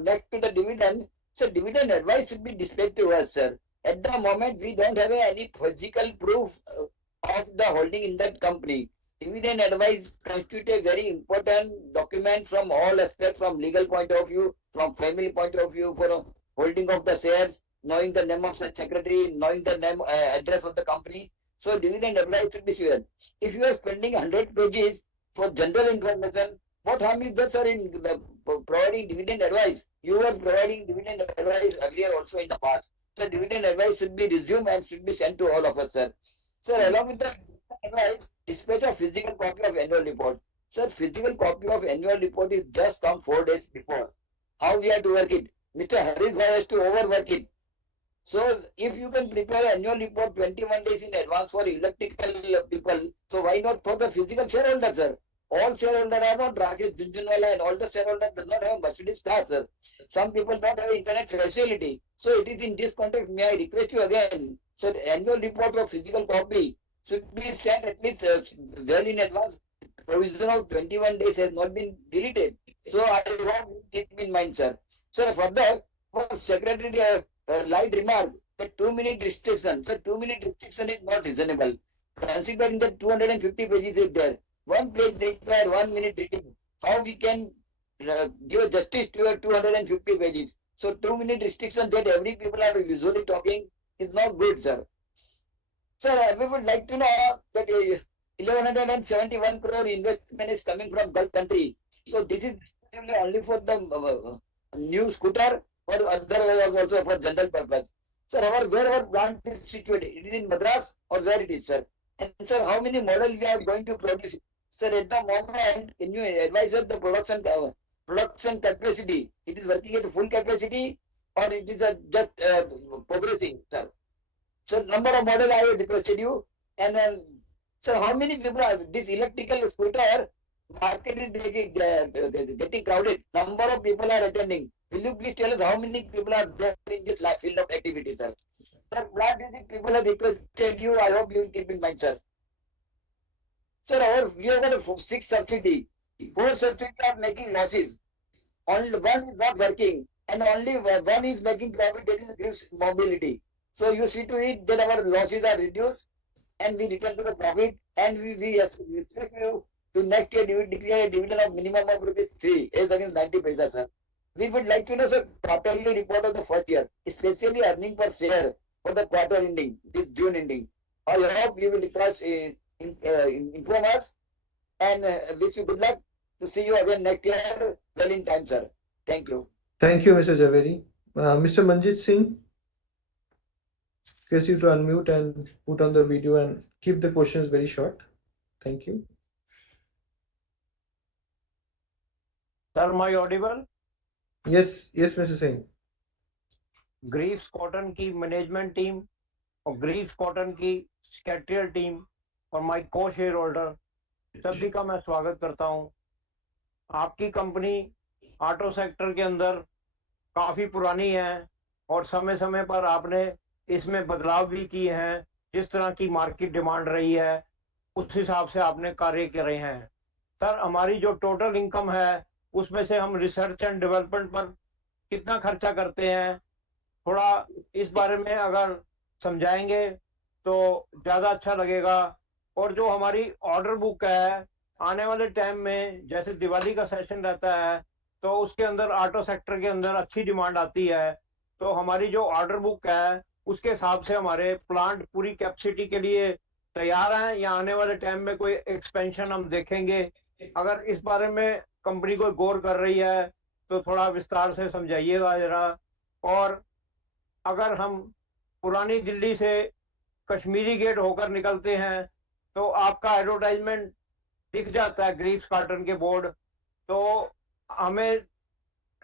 next to the dividend, so dividend advice should be displayed to us, sir. At the moment, we don't have any physical proof of the holding in that company. Dividend advice constitutes a very important document from all aspects, from legal point of view, from family point of view, for holding of the shares, knowing the name of the secretary, knowing the name, address of the company. So dividend advice should be shared. If you are spending 100 pages for general information, what harm is that, sir, in providing dividend advice? You were providing dividend advice earlier also in the past. So dividend advice should be resumed and should be sent to all of us, sir. Sir, along with the advice, dispatch of physical copy of annual report. Sir, physical copy of annual report is just come 4 days before. How we have to work it? Mr. Harris has to overwork it. So if you can prepare annual report 21 days in advance for electrical people, so why not for the physical shareholders, sir? All shareholders are not Rakesh Junjunwala, and all the shareholders does not have Mercedes cars, sir. Some people don't have internet facility. So it is in this context, may I request you again, sir, annual report of physical copy should be sent at least well in advance. Provision of 21 days has not been deleted. So I hope keep in mind, sir. Sir, further, for secretary light remark, the 2-minute restriction. So 2-minute restriction is not reasonable. Considering that 250 pages is there, one page requires 1 minute reading. How we can give justice to your 250 pages? So 2-minute restriction that every people are usually talking is not good, sir. Sir, we would like to know that 1171 crore investment is coming from Gulf country. So this is only for the new scooter or other also for general purpose. Sir, where our plant is situated? It is in Madras or where it is, sir? And sir, how many models we are going to produce? Sir, at the moment, can you advise us the production capacity? It is working at full capacity or it is just progressing, sir? So number of model I have requested you, and then sir, how many people are this electrical scooter market is getting crowded? Number of people are attending. Will you please tell us how many people are there in this field of activity, sir? Sir, what is it people have requested you? I hope you will keep in mind, sir. Sir, we have got 6 subsidy. 4 subsidy are making losses. Only one is not working, and only one is making profit. That is Greaves Mobility. So you see to it that our losses are reduced and we return to the profit, and we expect you to next year you declare a dividend of minimum of ₹3 as against 90 paisa, sir. We would like to know, sir, quarterly report of the first year, especially earning per share for the quarter ending, this June ending. I hope you will request inform us, and wish you good luck to see you again next year well in time, sir. Thank you. Thank you, Mr. Javeri. Mr. Manjit Singh, request you to unmute and put on the video and keep the questions very short. Thank you. Sir, am I audible? Yes, Mr. Singh. Greaves cotton की management team और Greaves cotton की secretarial team और my को share holder सभी का मैं स्वागत करता हूं। आपकी कंपनी ऑटो सेक्टर के अंदर काफी पुरानी है और समय समय पर आपने इसमें बदलाव भी किए हैं। जिस तरह की मार्केट डिमांड रही है उस हिसाब से आपने कार्य करे हैं। सर, हमारी जो टोटल इनकम है उसमें से हम रिसर्च एंड डेवलपमेंट पर कितना खर्चा करते हैं, थोड़ा इस बारे में अगर समझाएंगे तो ज्यादा अच्छा लगेगा। और जो हमारी ऑर्डर बुक है आने वाले टाइम में, जैसे दिवाली का सेशन रहता है तो उसके अंदर ऑटो सेक्टर के अंदर अच्छी डिमांड आती है, तो हमारी जो ऑर्डर बुक है उसके हिसाब से हमारे प्लांट पूरी कैपेसिटी के लिए तैयार हैं या आने वाले टाइम में कोई एक्सपेंशन हम देखेंगे? अगर इस बारे में कंपनी को गौर कर रही है तो थोड़ा विस्तार से समझाइएगा जरा। और अगर हम पुरानी दिल्ली से कश्मीरी गेट होकर निकलते हैं तो आपका एडवर्टाइजमेंट दिख जाता है ग्रीव्स कॉटन के बोर्ड, तो हमें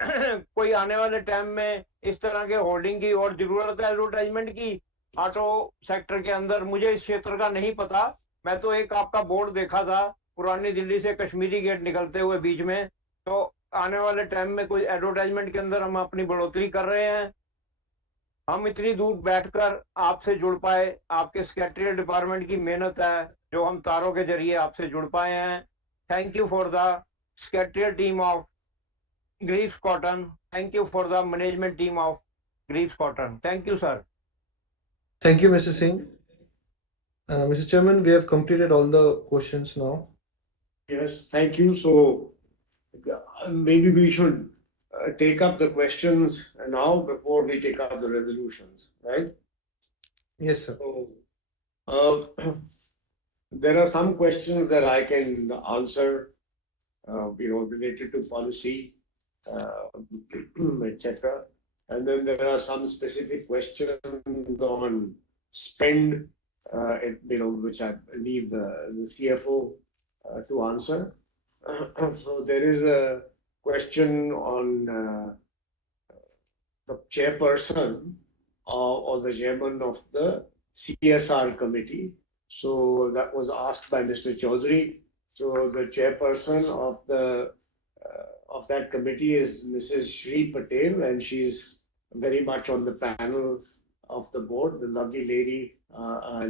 कोई आने वाले टाइम में इस तरह के होर्डिंग की और जरूरत है एडवर्टाइजमेंट की ऑटो सेक्टर के अंदर। मुझे इस क्षेत्र का नहीं पता, मैं तो एक आपका बोर्ड देखा था पुरानी दिल्ली से कश्मीरी गेट निकलते हुए बीच में, तो आने वाले टाइम में कोई एडवर्टाइजमेंट के अंदर हम अपनी बढ़ोतरी कर रहे हैं। हम इतनी दूर बैठकर आपसे जुड़ पाए, आपके सेक्रेटरियल डिपार्टमेंट की मेहनत है जो हम तारों के जरिए आपसे जुड़ पाए हैं। Thank you for the secretarial team of Greaves Cotton. Thank you for the management team of Greaves Cotton. Thank you, sir. Thank you, Mr. Singh. Mr. Chairman, we have completed all the questions now. Yes, thank you. So maybe we should take up the questions now before we take up the resolutions, right? Yes, sir. So, there are some questions that I can answer, related to policy, etc. And then there are some specific questions on spend, which I leave the CFO to answer. So there is a question on the chairperson or the chairman of the CSR committee. So that was asked by Mr. Chaudhary. So the chairperson of that committee is Mrs. Shri Patel, and she's very much on the panel of the board, the lovely lady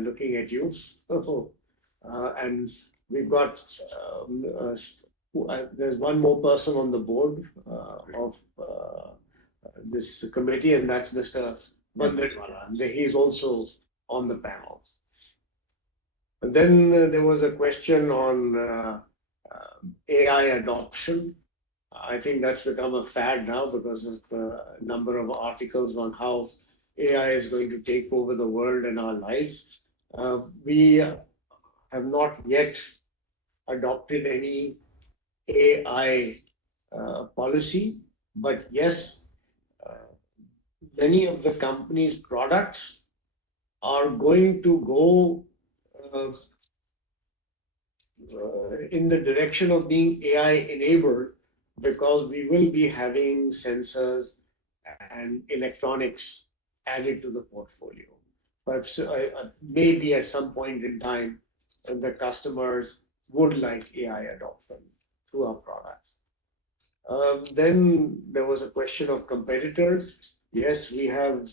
looking at you. And we've got, there's one more person on the board of this committee, and that's Mr. Mandritwala. He's also on the panel. And then there was a question on AI adoption. I think that's become a fad now because of the number of articles on how AI is going to take over the world and our lives. We have not yet adopted any AI policy, but yes, many of the company's products are going to go in the direction of being AI enabled because we will be having sensors and electronics added to the portfolio. But maybe at some point in time, the customers would like AI adoption through our products. Then there was a question of competitors. Yes, we have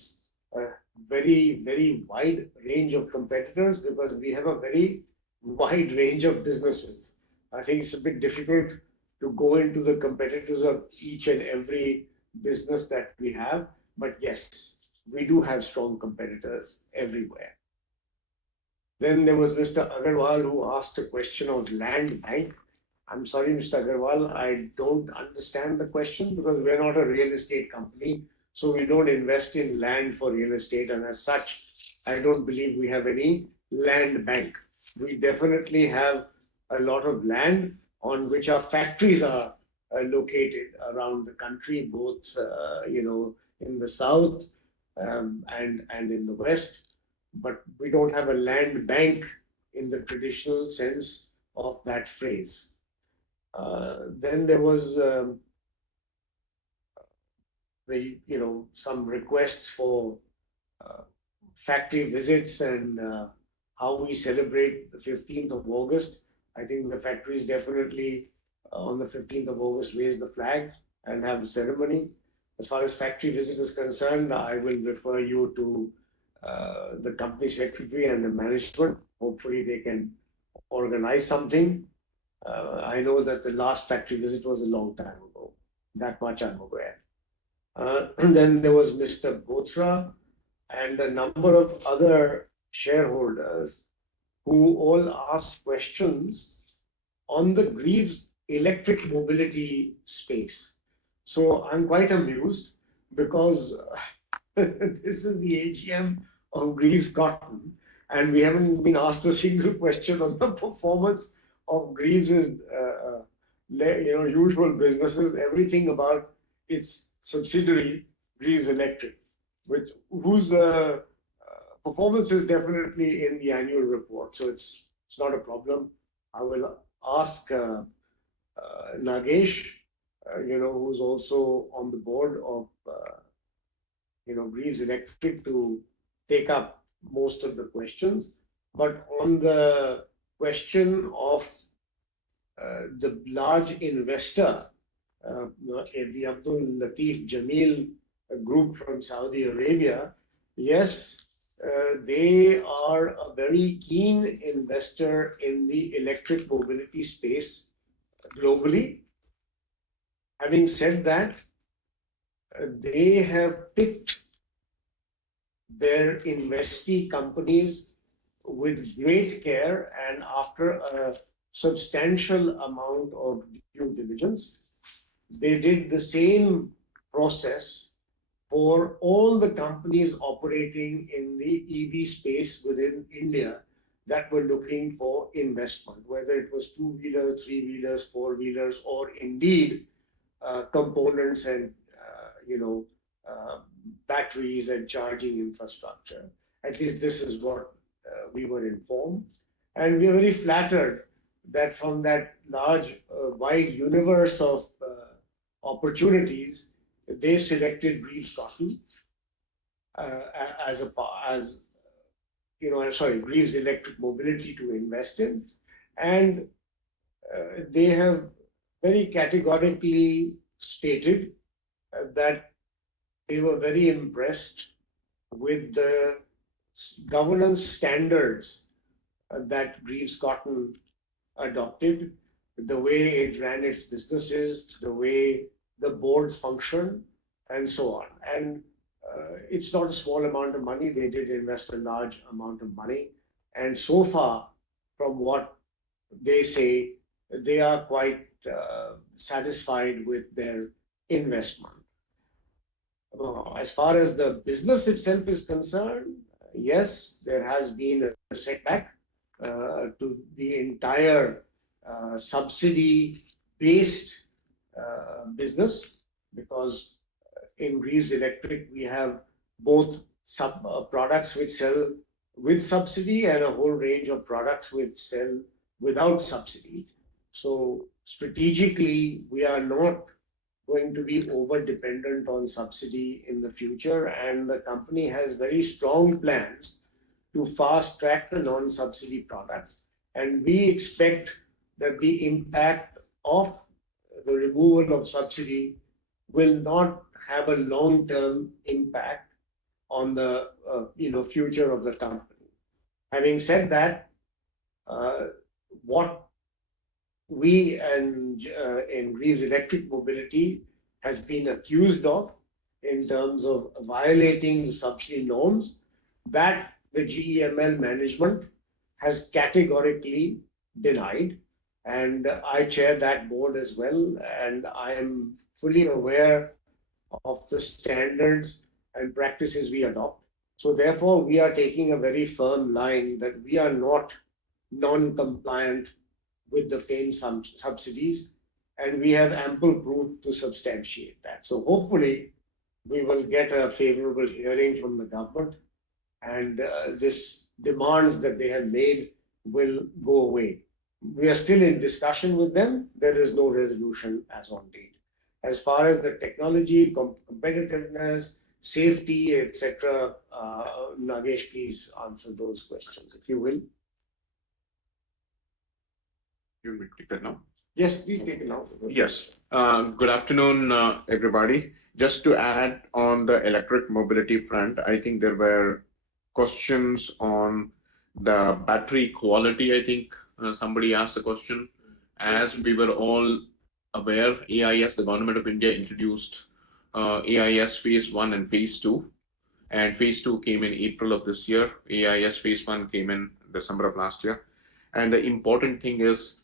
a very, very wide range of competitors because we have a very wide range of businesses. I think it's a bit difficult to go into the competitors of each and every business that we have. But yes, we do have strong competitors everywhere. Then there was Mr. Agarwal who asked a question of land bank. I'm sorry, Mr. Agarwal, I don't understand the question because we're not a real estate company. So we don't invest in land for real estate. And as such, I don't believe we have any land bank. We definitely have a lot of land on which our factories are located around the country, both in the south and in the west. But we don't have a land bank in the traditional sense of that phrase. Then there was some requests for factory visits and how we celebrate the 15th of August. I think the factories definitely on the 15th of August raise the flag and have the ceremony. As far as factory visit is concerned, I will refer you to the company secretary and the management. Hopefully they can organize something. I know that the last factory visit was a long time ago. That much I'm aware. Then there was Mr. Bothra and a number of other shareholders who all asked questions on the Greaves electric mobility space. So I'm quite amused because this is the AGM of Greaves Cotton, and we haven't been asked a single question on the performance of Greaves' usual businesses, everything about its subsidiary, Greaves Electric, whose performance is definitely in the annual report. So it's not a problem. I will ask Nagesh, who's also on the board of Greaves Electric, to take up most of the questions. But on the question of the large investor, the Abdul Latif Jameel group from Saudi Arabia, yes, they are a very keen investor in the electric mobility space globally. Having said that, they have picked their investee companies with great care and after a substantial amount of due diligence. They did the same process for all the companies operating in the EV space within India that were looking for investment, whether it was two-wheelers, three-wheelers, four-wheelers, or indeed components and batteries and charging infrastructure. At least this is what we were informed. And we are very flattered that from that large, wide universe of opportunities, they selected Greaves Cotton Greaves Electric Mobility to invest in. And they have very categorically stated that they were very impressed with the governance standards that Greaves Cotton adopted, the way it ran its businesses, the way the boards function, and so on. And it's not a small amount of money. They did invest a large amount of money. And so far, from what they say, they are quite satisfied with their investment. As far as the business itself is concerned, yes, there has been a setback to the entire subsidy-based business, because in Greaves Electric we have both products which sell with subsidy and a whole range of products which sell without subsidy. So strategically, we are not going to be over dependent on subsidy in the future, and the company has very strong plans to fast track the non-subsidy products, and we expect that the impact of the removal of subsidy will not have a long-term impact on the future of the company. Having said that, what we and in Greaves Electric Mobility has been accused of in terms of violating the subsidy norms, that the GEML management has categorically denied, and I chair that board as well, and I am fully aware of the standards and practices we adopt. So therefore, we are taking a very firm line that we are not non-compliant with the FAME subsidies, and we have ample proof to substantiate that. So hopefully, we will get a favorable hearing from the government, and this demands that they have made will go away. We are still in discussion with them. There is no resolution as on date. As far as the technology, competitiveness, safety, etc., Nagesh, please answer those questions, if you will. You will take it now? Yes, please take it now. Yes. Good afternoon, everybody. Just to add on the electric mobility front, I think there were questions on the battery quality. I think somebody asked the question. As we were all aware, AIS, the Government of India, introduced AIS Phase 1 and Phase 2. And Phase 2 came in April of this year. AIS Phase 1 came in December of last year. And the important thing is,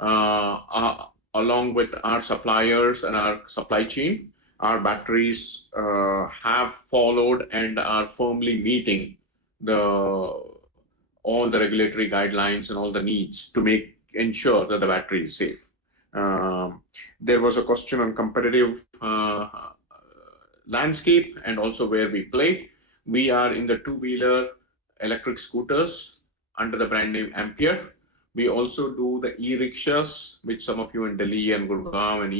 along with our suppliers and our supply chain, our batteries have followed and are firmly meeting all the regulatory guidelines and all the needs to ensure that the battery is safe. There was a question on competitive landscape and also where we play. We are in the two-wheeler electric scooters under the brand name Ampere. We also do the e-rickshaws, which some of you in Delhi and Gurgaon and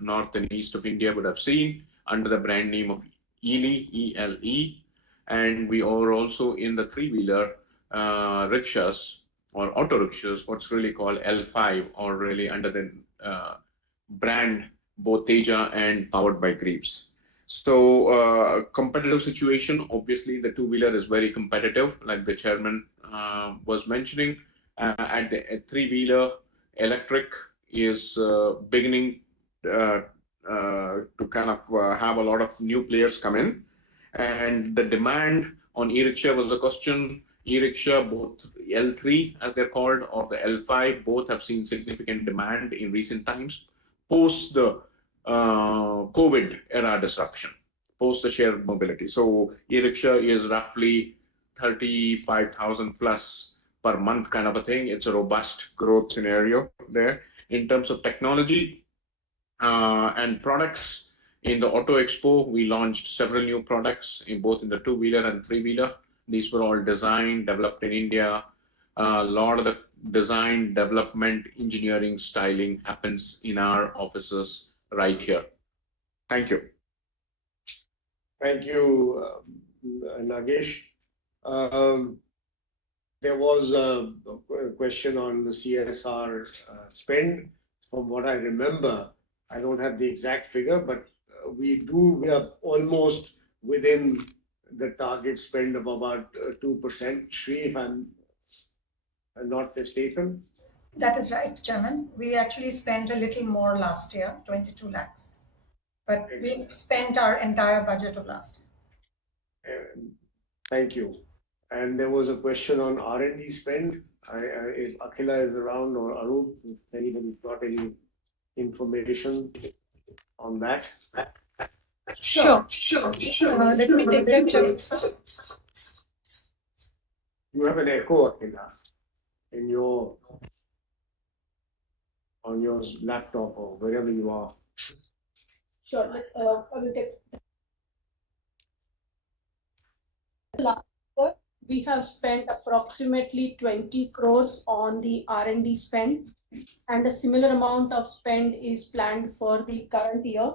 north and east of India would have seen, under the brand name of ELE, E-L-E. And we are also in the three-wheeler rickshaws or auto rickshaws, what's really called L5, or really under the brand both Teja and powered by Greaves. So competitive situation, obviously the two-wheeler is very competitive, like the chairman was mentioning. And the three-wheeler electric is beginning to kind of have a lot of new players come in. And the demand on e-rickshaw was the question. E-rickshaw, both L3 as they're called or the L5, both have seen significant demand in recent times post the COVID era disruption, post the shared mobility. So e-rickshaw is roughly 35,000 plus per month kind of a thing. It's a robust growth scenario there. In terms of technology and products, in the Auto Expo, we launched several new products in both in the two-wheeler and three-wheeler. These were all designed, developed in India. A lot of the design, development, engineering, styling happens in our offices right here. Thank you. Thank you, Nagesh. There was a question on the CSR spend. From what I remember, I don't have the exact figure, but we are almost within the target spend of about 2%, Shri, if I'm not mistaken. That is right, Chairman. We actually spent a little more last year, 22 lakhs. But we spent our entire budget of last year. Thank you. And there was a question on R&D spend. If Akhila is around or Arup, if anybody's got any information on that. Sure. Let me take that chance. You have an echo, Akhila, in your on your laptop or wherever you are. Sure. I will take. Last year, we have spent approximately 20 crores on the R&D spend, and a similar amount of spend is planned for the current year.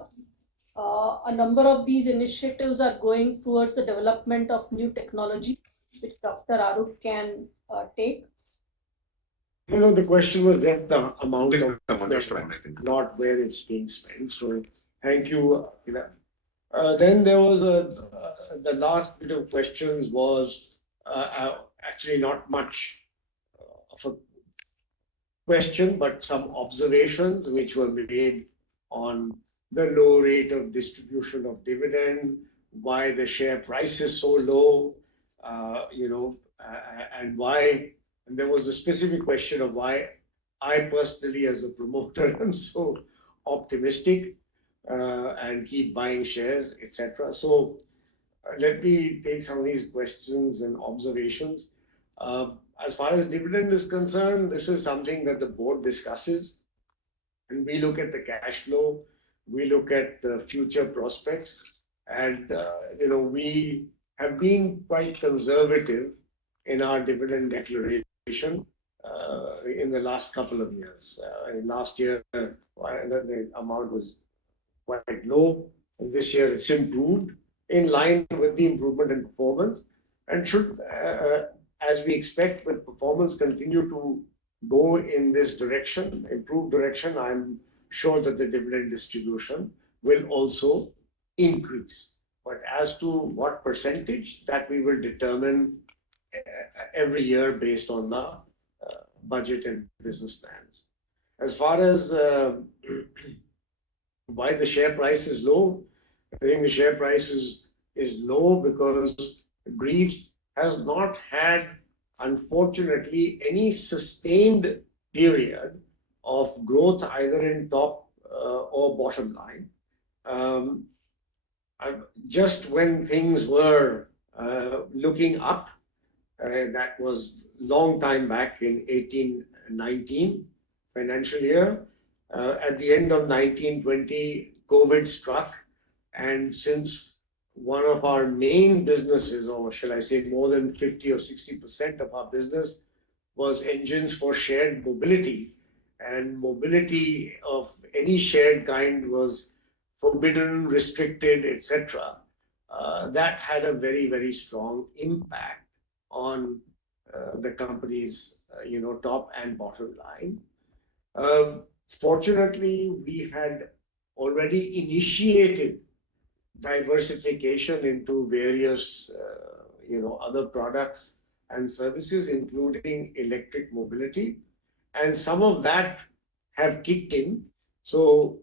A number of these initiatives are going towards the development of new technology, which Dr. Arup can take. The question was that the amount of not where it's being spent. So thank you, Akhila. Then there was the last bit of questions was actually not much of a question, but some observations which were made on the low rate of distribution of dividend, why the share price is so low, and why. And there was a specific question of why I personally, as a promoter, am so optimistic and keep buying shares, etc. So let me take some of these questions and observations. As far as dividend is concerned, this is something that the board discusses, and we look at the cash flow, we look at the future prospects, and we have been quite conservative in our dividend declaration in the last couple of years. Last year, the amount was quite low, and this year it's improved in line with the improvement in performance, and should, as we expect, with performance continue to go in this direction, improved direction, I'm sure that the dividend distribution will also increase. But as to what percentage, that we will determine every year based on the budget and business plans. As far as why the share price is low, I think the share price is low because Greaves has not had, unfortunately, any sustained period of growth either in top or bottom line. Just when things were looking up, that was long time back in 18-19 financial year. At the end of 19-20, COVID struck, and since one of our main businesses, or shall I say more than 50 or 60% of our business, was engines for shared mobility, and mobility of any shared kind was forbidden, restricted, etc. That had a very, very strong impact on the company's top and bottom line. Fortunately, we had already initiated diversification into various other products and services, including electric mobility, and some of that have kicked in. So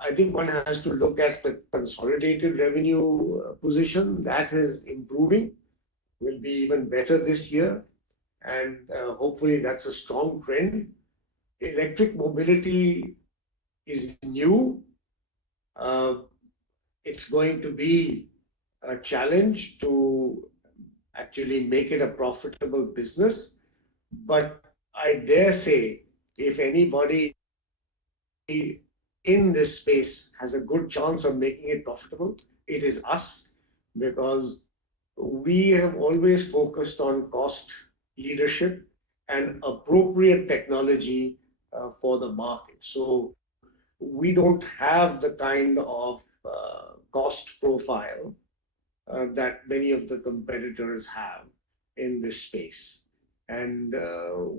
I think one has to look at the consolidated revenue position. That is improving, will be even better this year, and hopefully that's a strong trend. Electric mobility is new. It's going to be a challenge to actually make it a profitable business. But I dare say, if anybody in this space has a good chance of making it profitable, it is us, because we have always focused on cost leadership and appropriate technology for the market. So we don't have the kind of cost profile that many of the competitors have in this space. And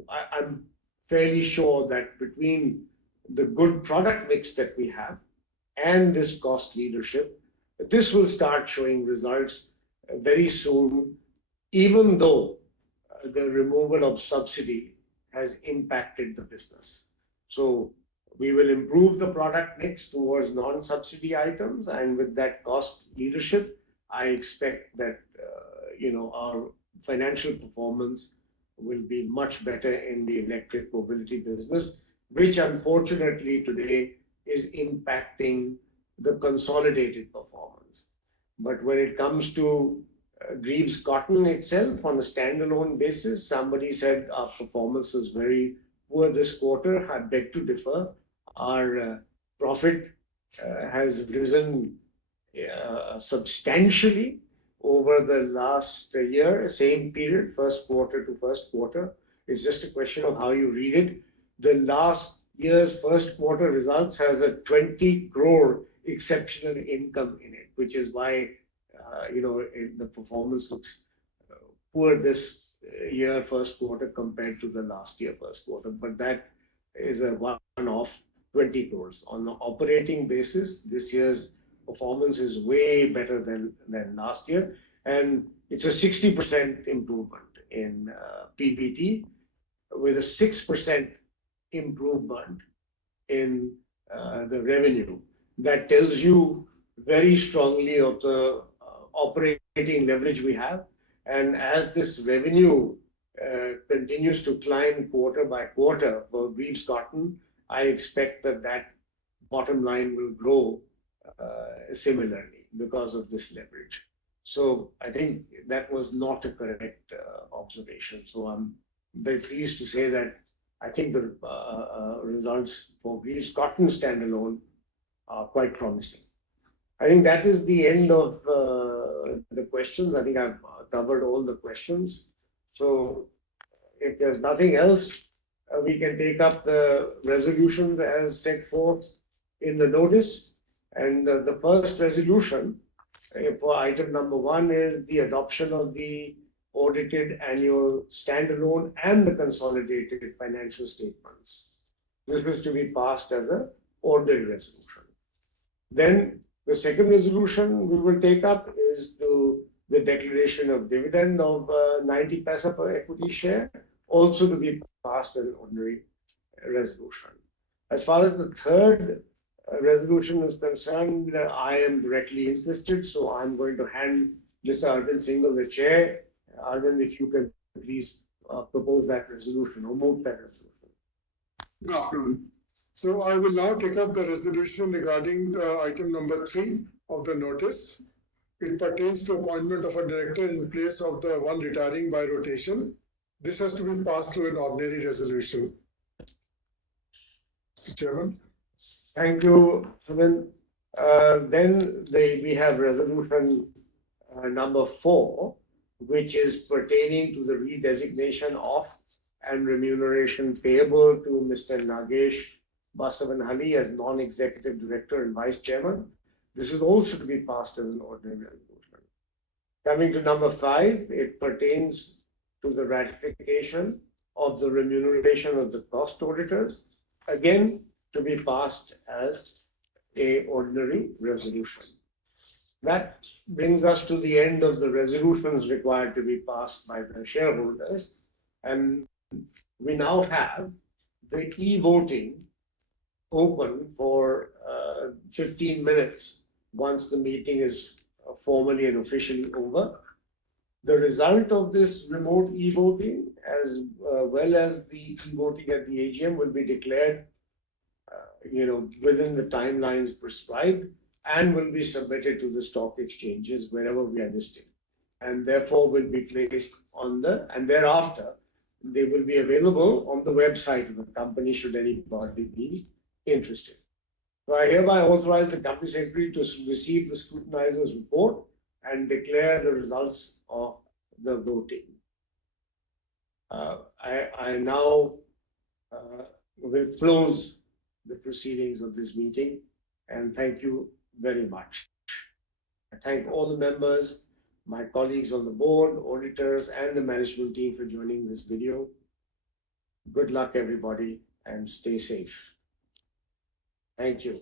I'm fairly sure that between the good product mix that we have and this cost leadership, this will start showing results very soon, even though the removal of subsidy has impacted the business. So we will improve the product mix towards non-subsidy items, and with that cost leadership, I expect that our financial performance will be much better in the electric mobility business, which unfortunately today is impacting the consolidated performance. But when it comes to Greaves Cotton itself on a standalone basis, somebody said our performance is very poor this quarter. I beg to differ. Our profit has risen substantially over the last year, same period, first quarter to first quarter. It's just a question of how you read it. The last year's first quarter results has a 20 crore exceptional income in it, which is why the performance looks poor this year first quarter compared to the last year first quarter. But that is a one-off 20 crores. On an operating basis, this year's performance is way better than last year, and it's a 60% improvement in PBT with a 6% improvement in the revenue. That tells you very strongly of the operating leverage we have. And as this revenue continues to climb quarter by quarter for Greaves Cotton, I expect that bottom line will grow similarly because of this leverage. So I think that was not a correct observation. So I'm very pleased to say that I think the results for Greaves Cotton standalone are quite promising. I think that is the end of the questions. I think I've covered all the questions. So if there's nothing else, we can take up the resolutions as set forth in the notice. And the first resolution for item number 1 is the adoption of the audited annual standalone and the consolidated financial statements. This is to be passed as an ordinary resolution. Then the second resolution we will take up is the declaration of dividend of 90 paisa per equity share, also to be passed as an ordinary resolution. As far as the third resolution is concerned, I am directly interested, so I'm going to hand Mr. Arvind Singhal the chair. Arvind, if you can please propose that resolution or move that resolution. Good afternoon. So I will now take up the resolution regarding item number 3 of the notice. It pertains to appointment of a director in place of the one retiring by rotation. This has to be passed through an ordinary resolution. Mr. Chairman. Thank you, Arvind. Then we have resolution number 4, which is pertaining to the redesignation of and remuneration payable to Mr. Nagesh Basavanhalli as non-executive director and vice chairman. This is also to be passed as an ordinary resolution. Coming to number 5, it pertains to the ratification of the remuneration of the cost auditors, again to be passed as an ordinary resolution. That brings us to the end of the resolutions required to be passed by the shareholders, and we now have the e-voting open for 15 minutes once the meeting is formally and officially over. The result of this remote e-voting, as well as the e-voting at the AGM, will be declared within the timelines prescribed and will be submitted to the stock exchanges wherever we are listed, and therefore will be placed on and thereafter they will be available on the website of the company should anybody be interested. So I hereby authorize the company secretary to receive the scrutinizer's report and declare the results of the voting. I now will close the proceedings of this meeting, and thank you very much. I thank all the members, my colleagues on the board, auditors, and the management team for joining this video. Good luck, everybody, and stay safe. Thank you.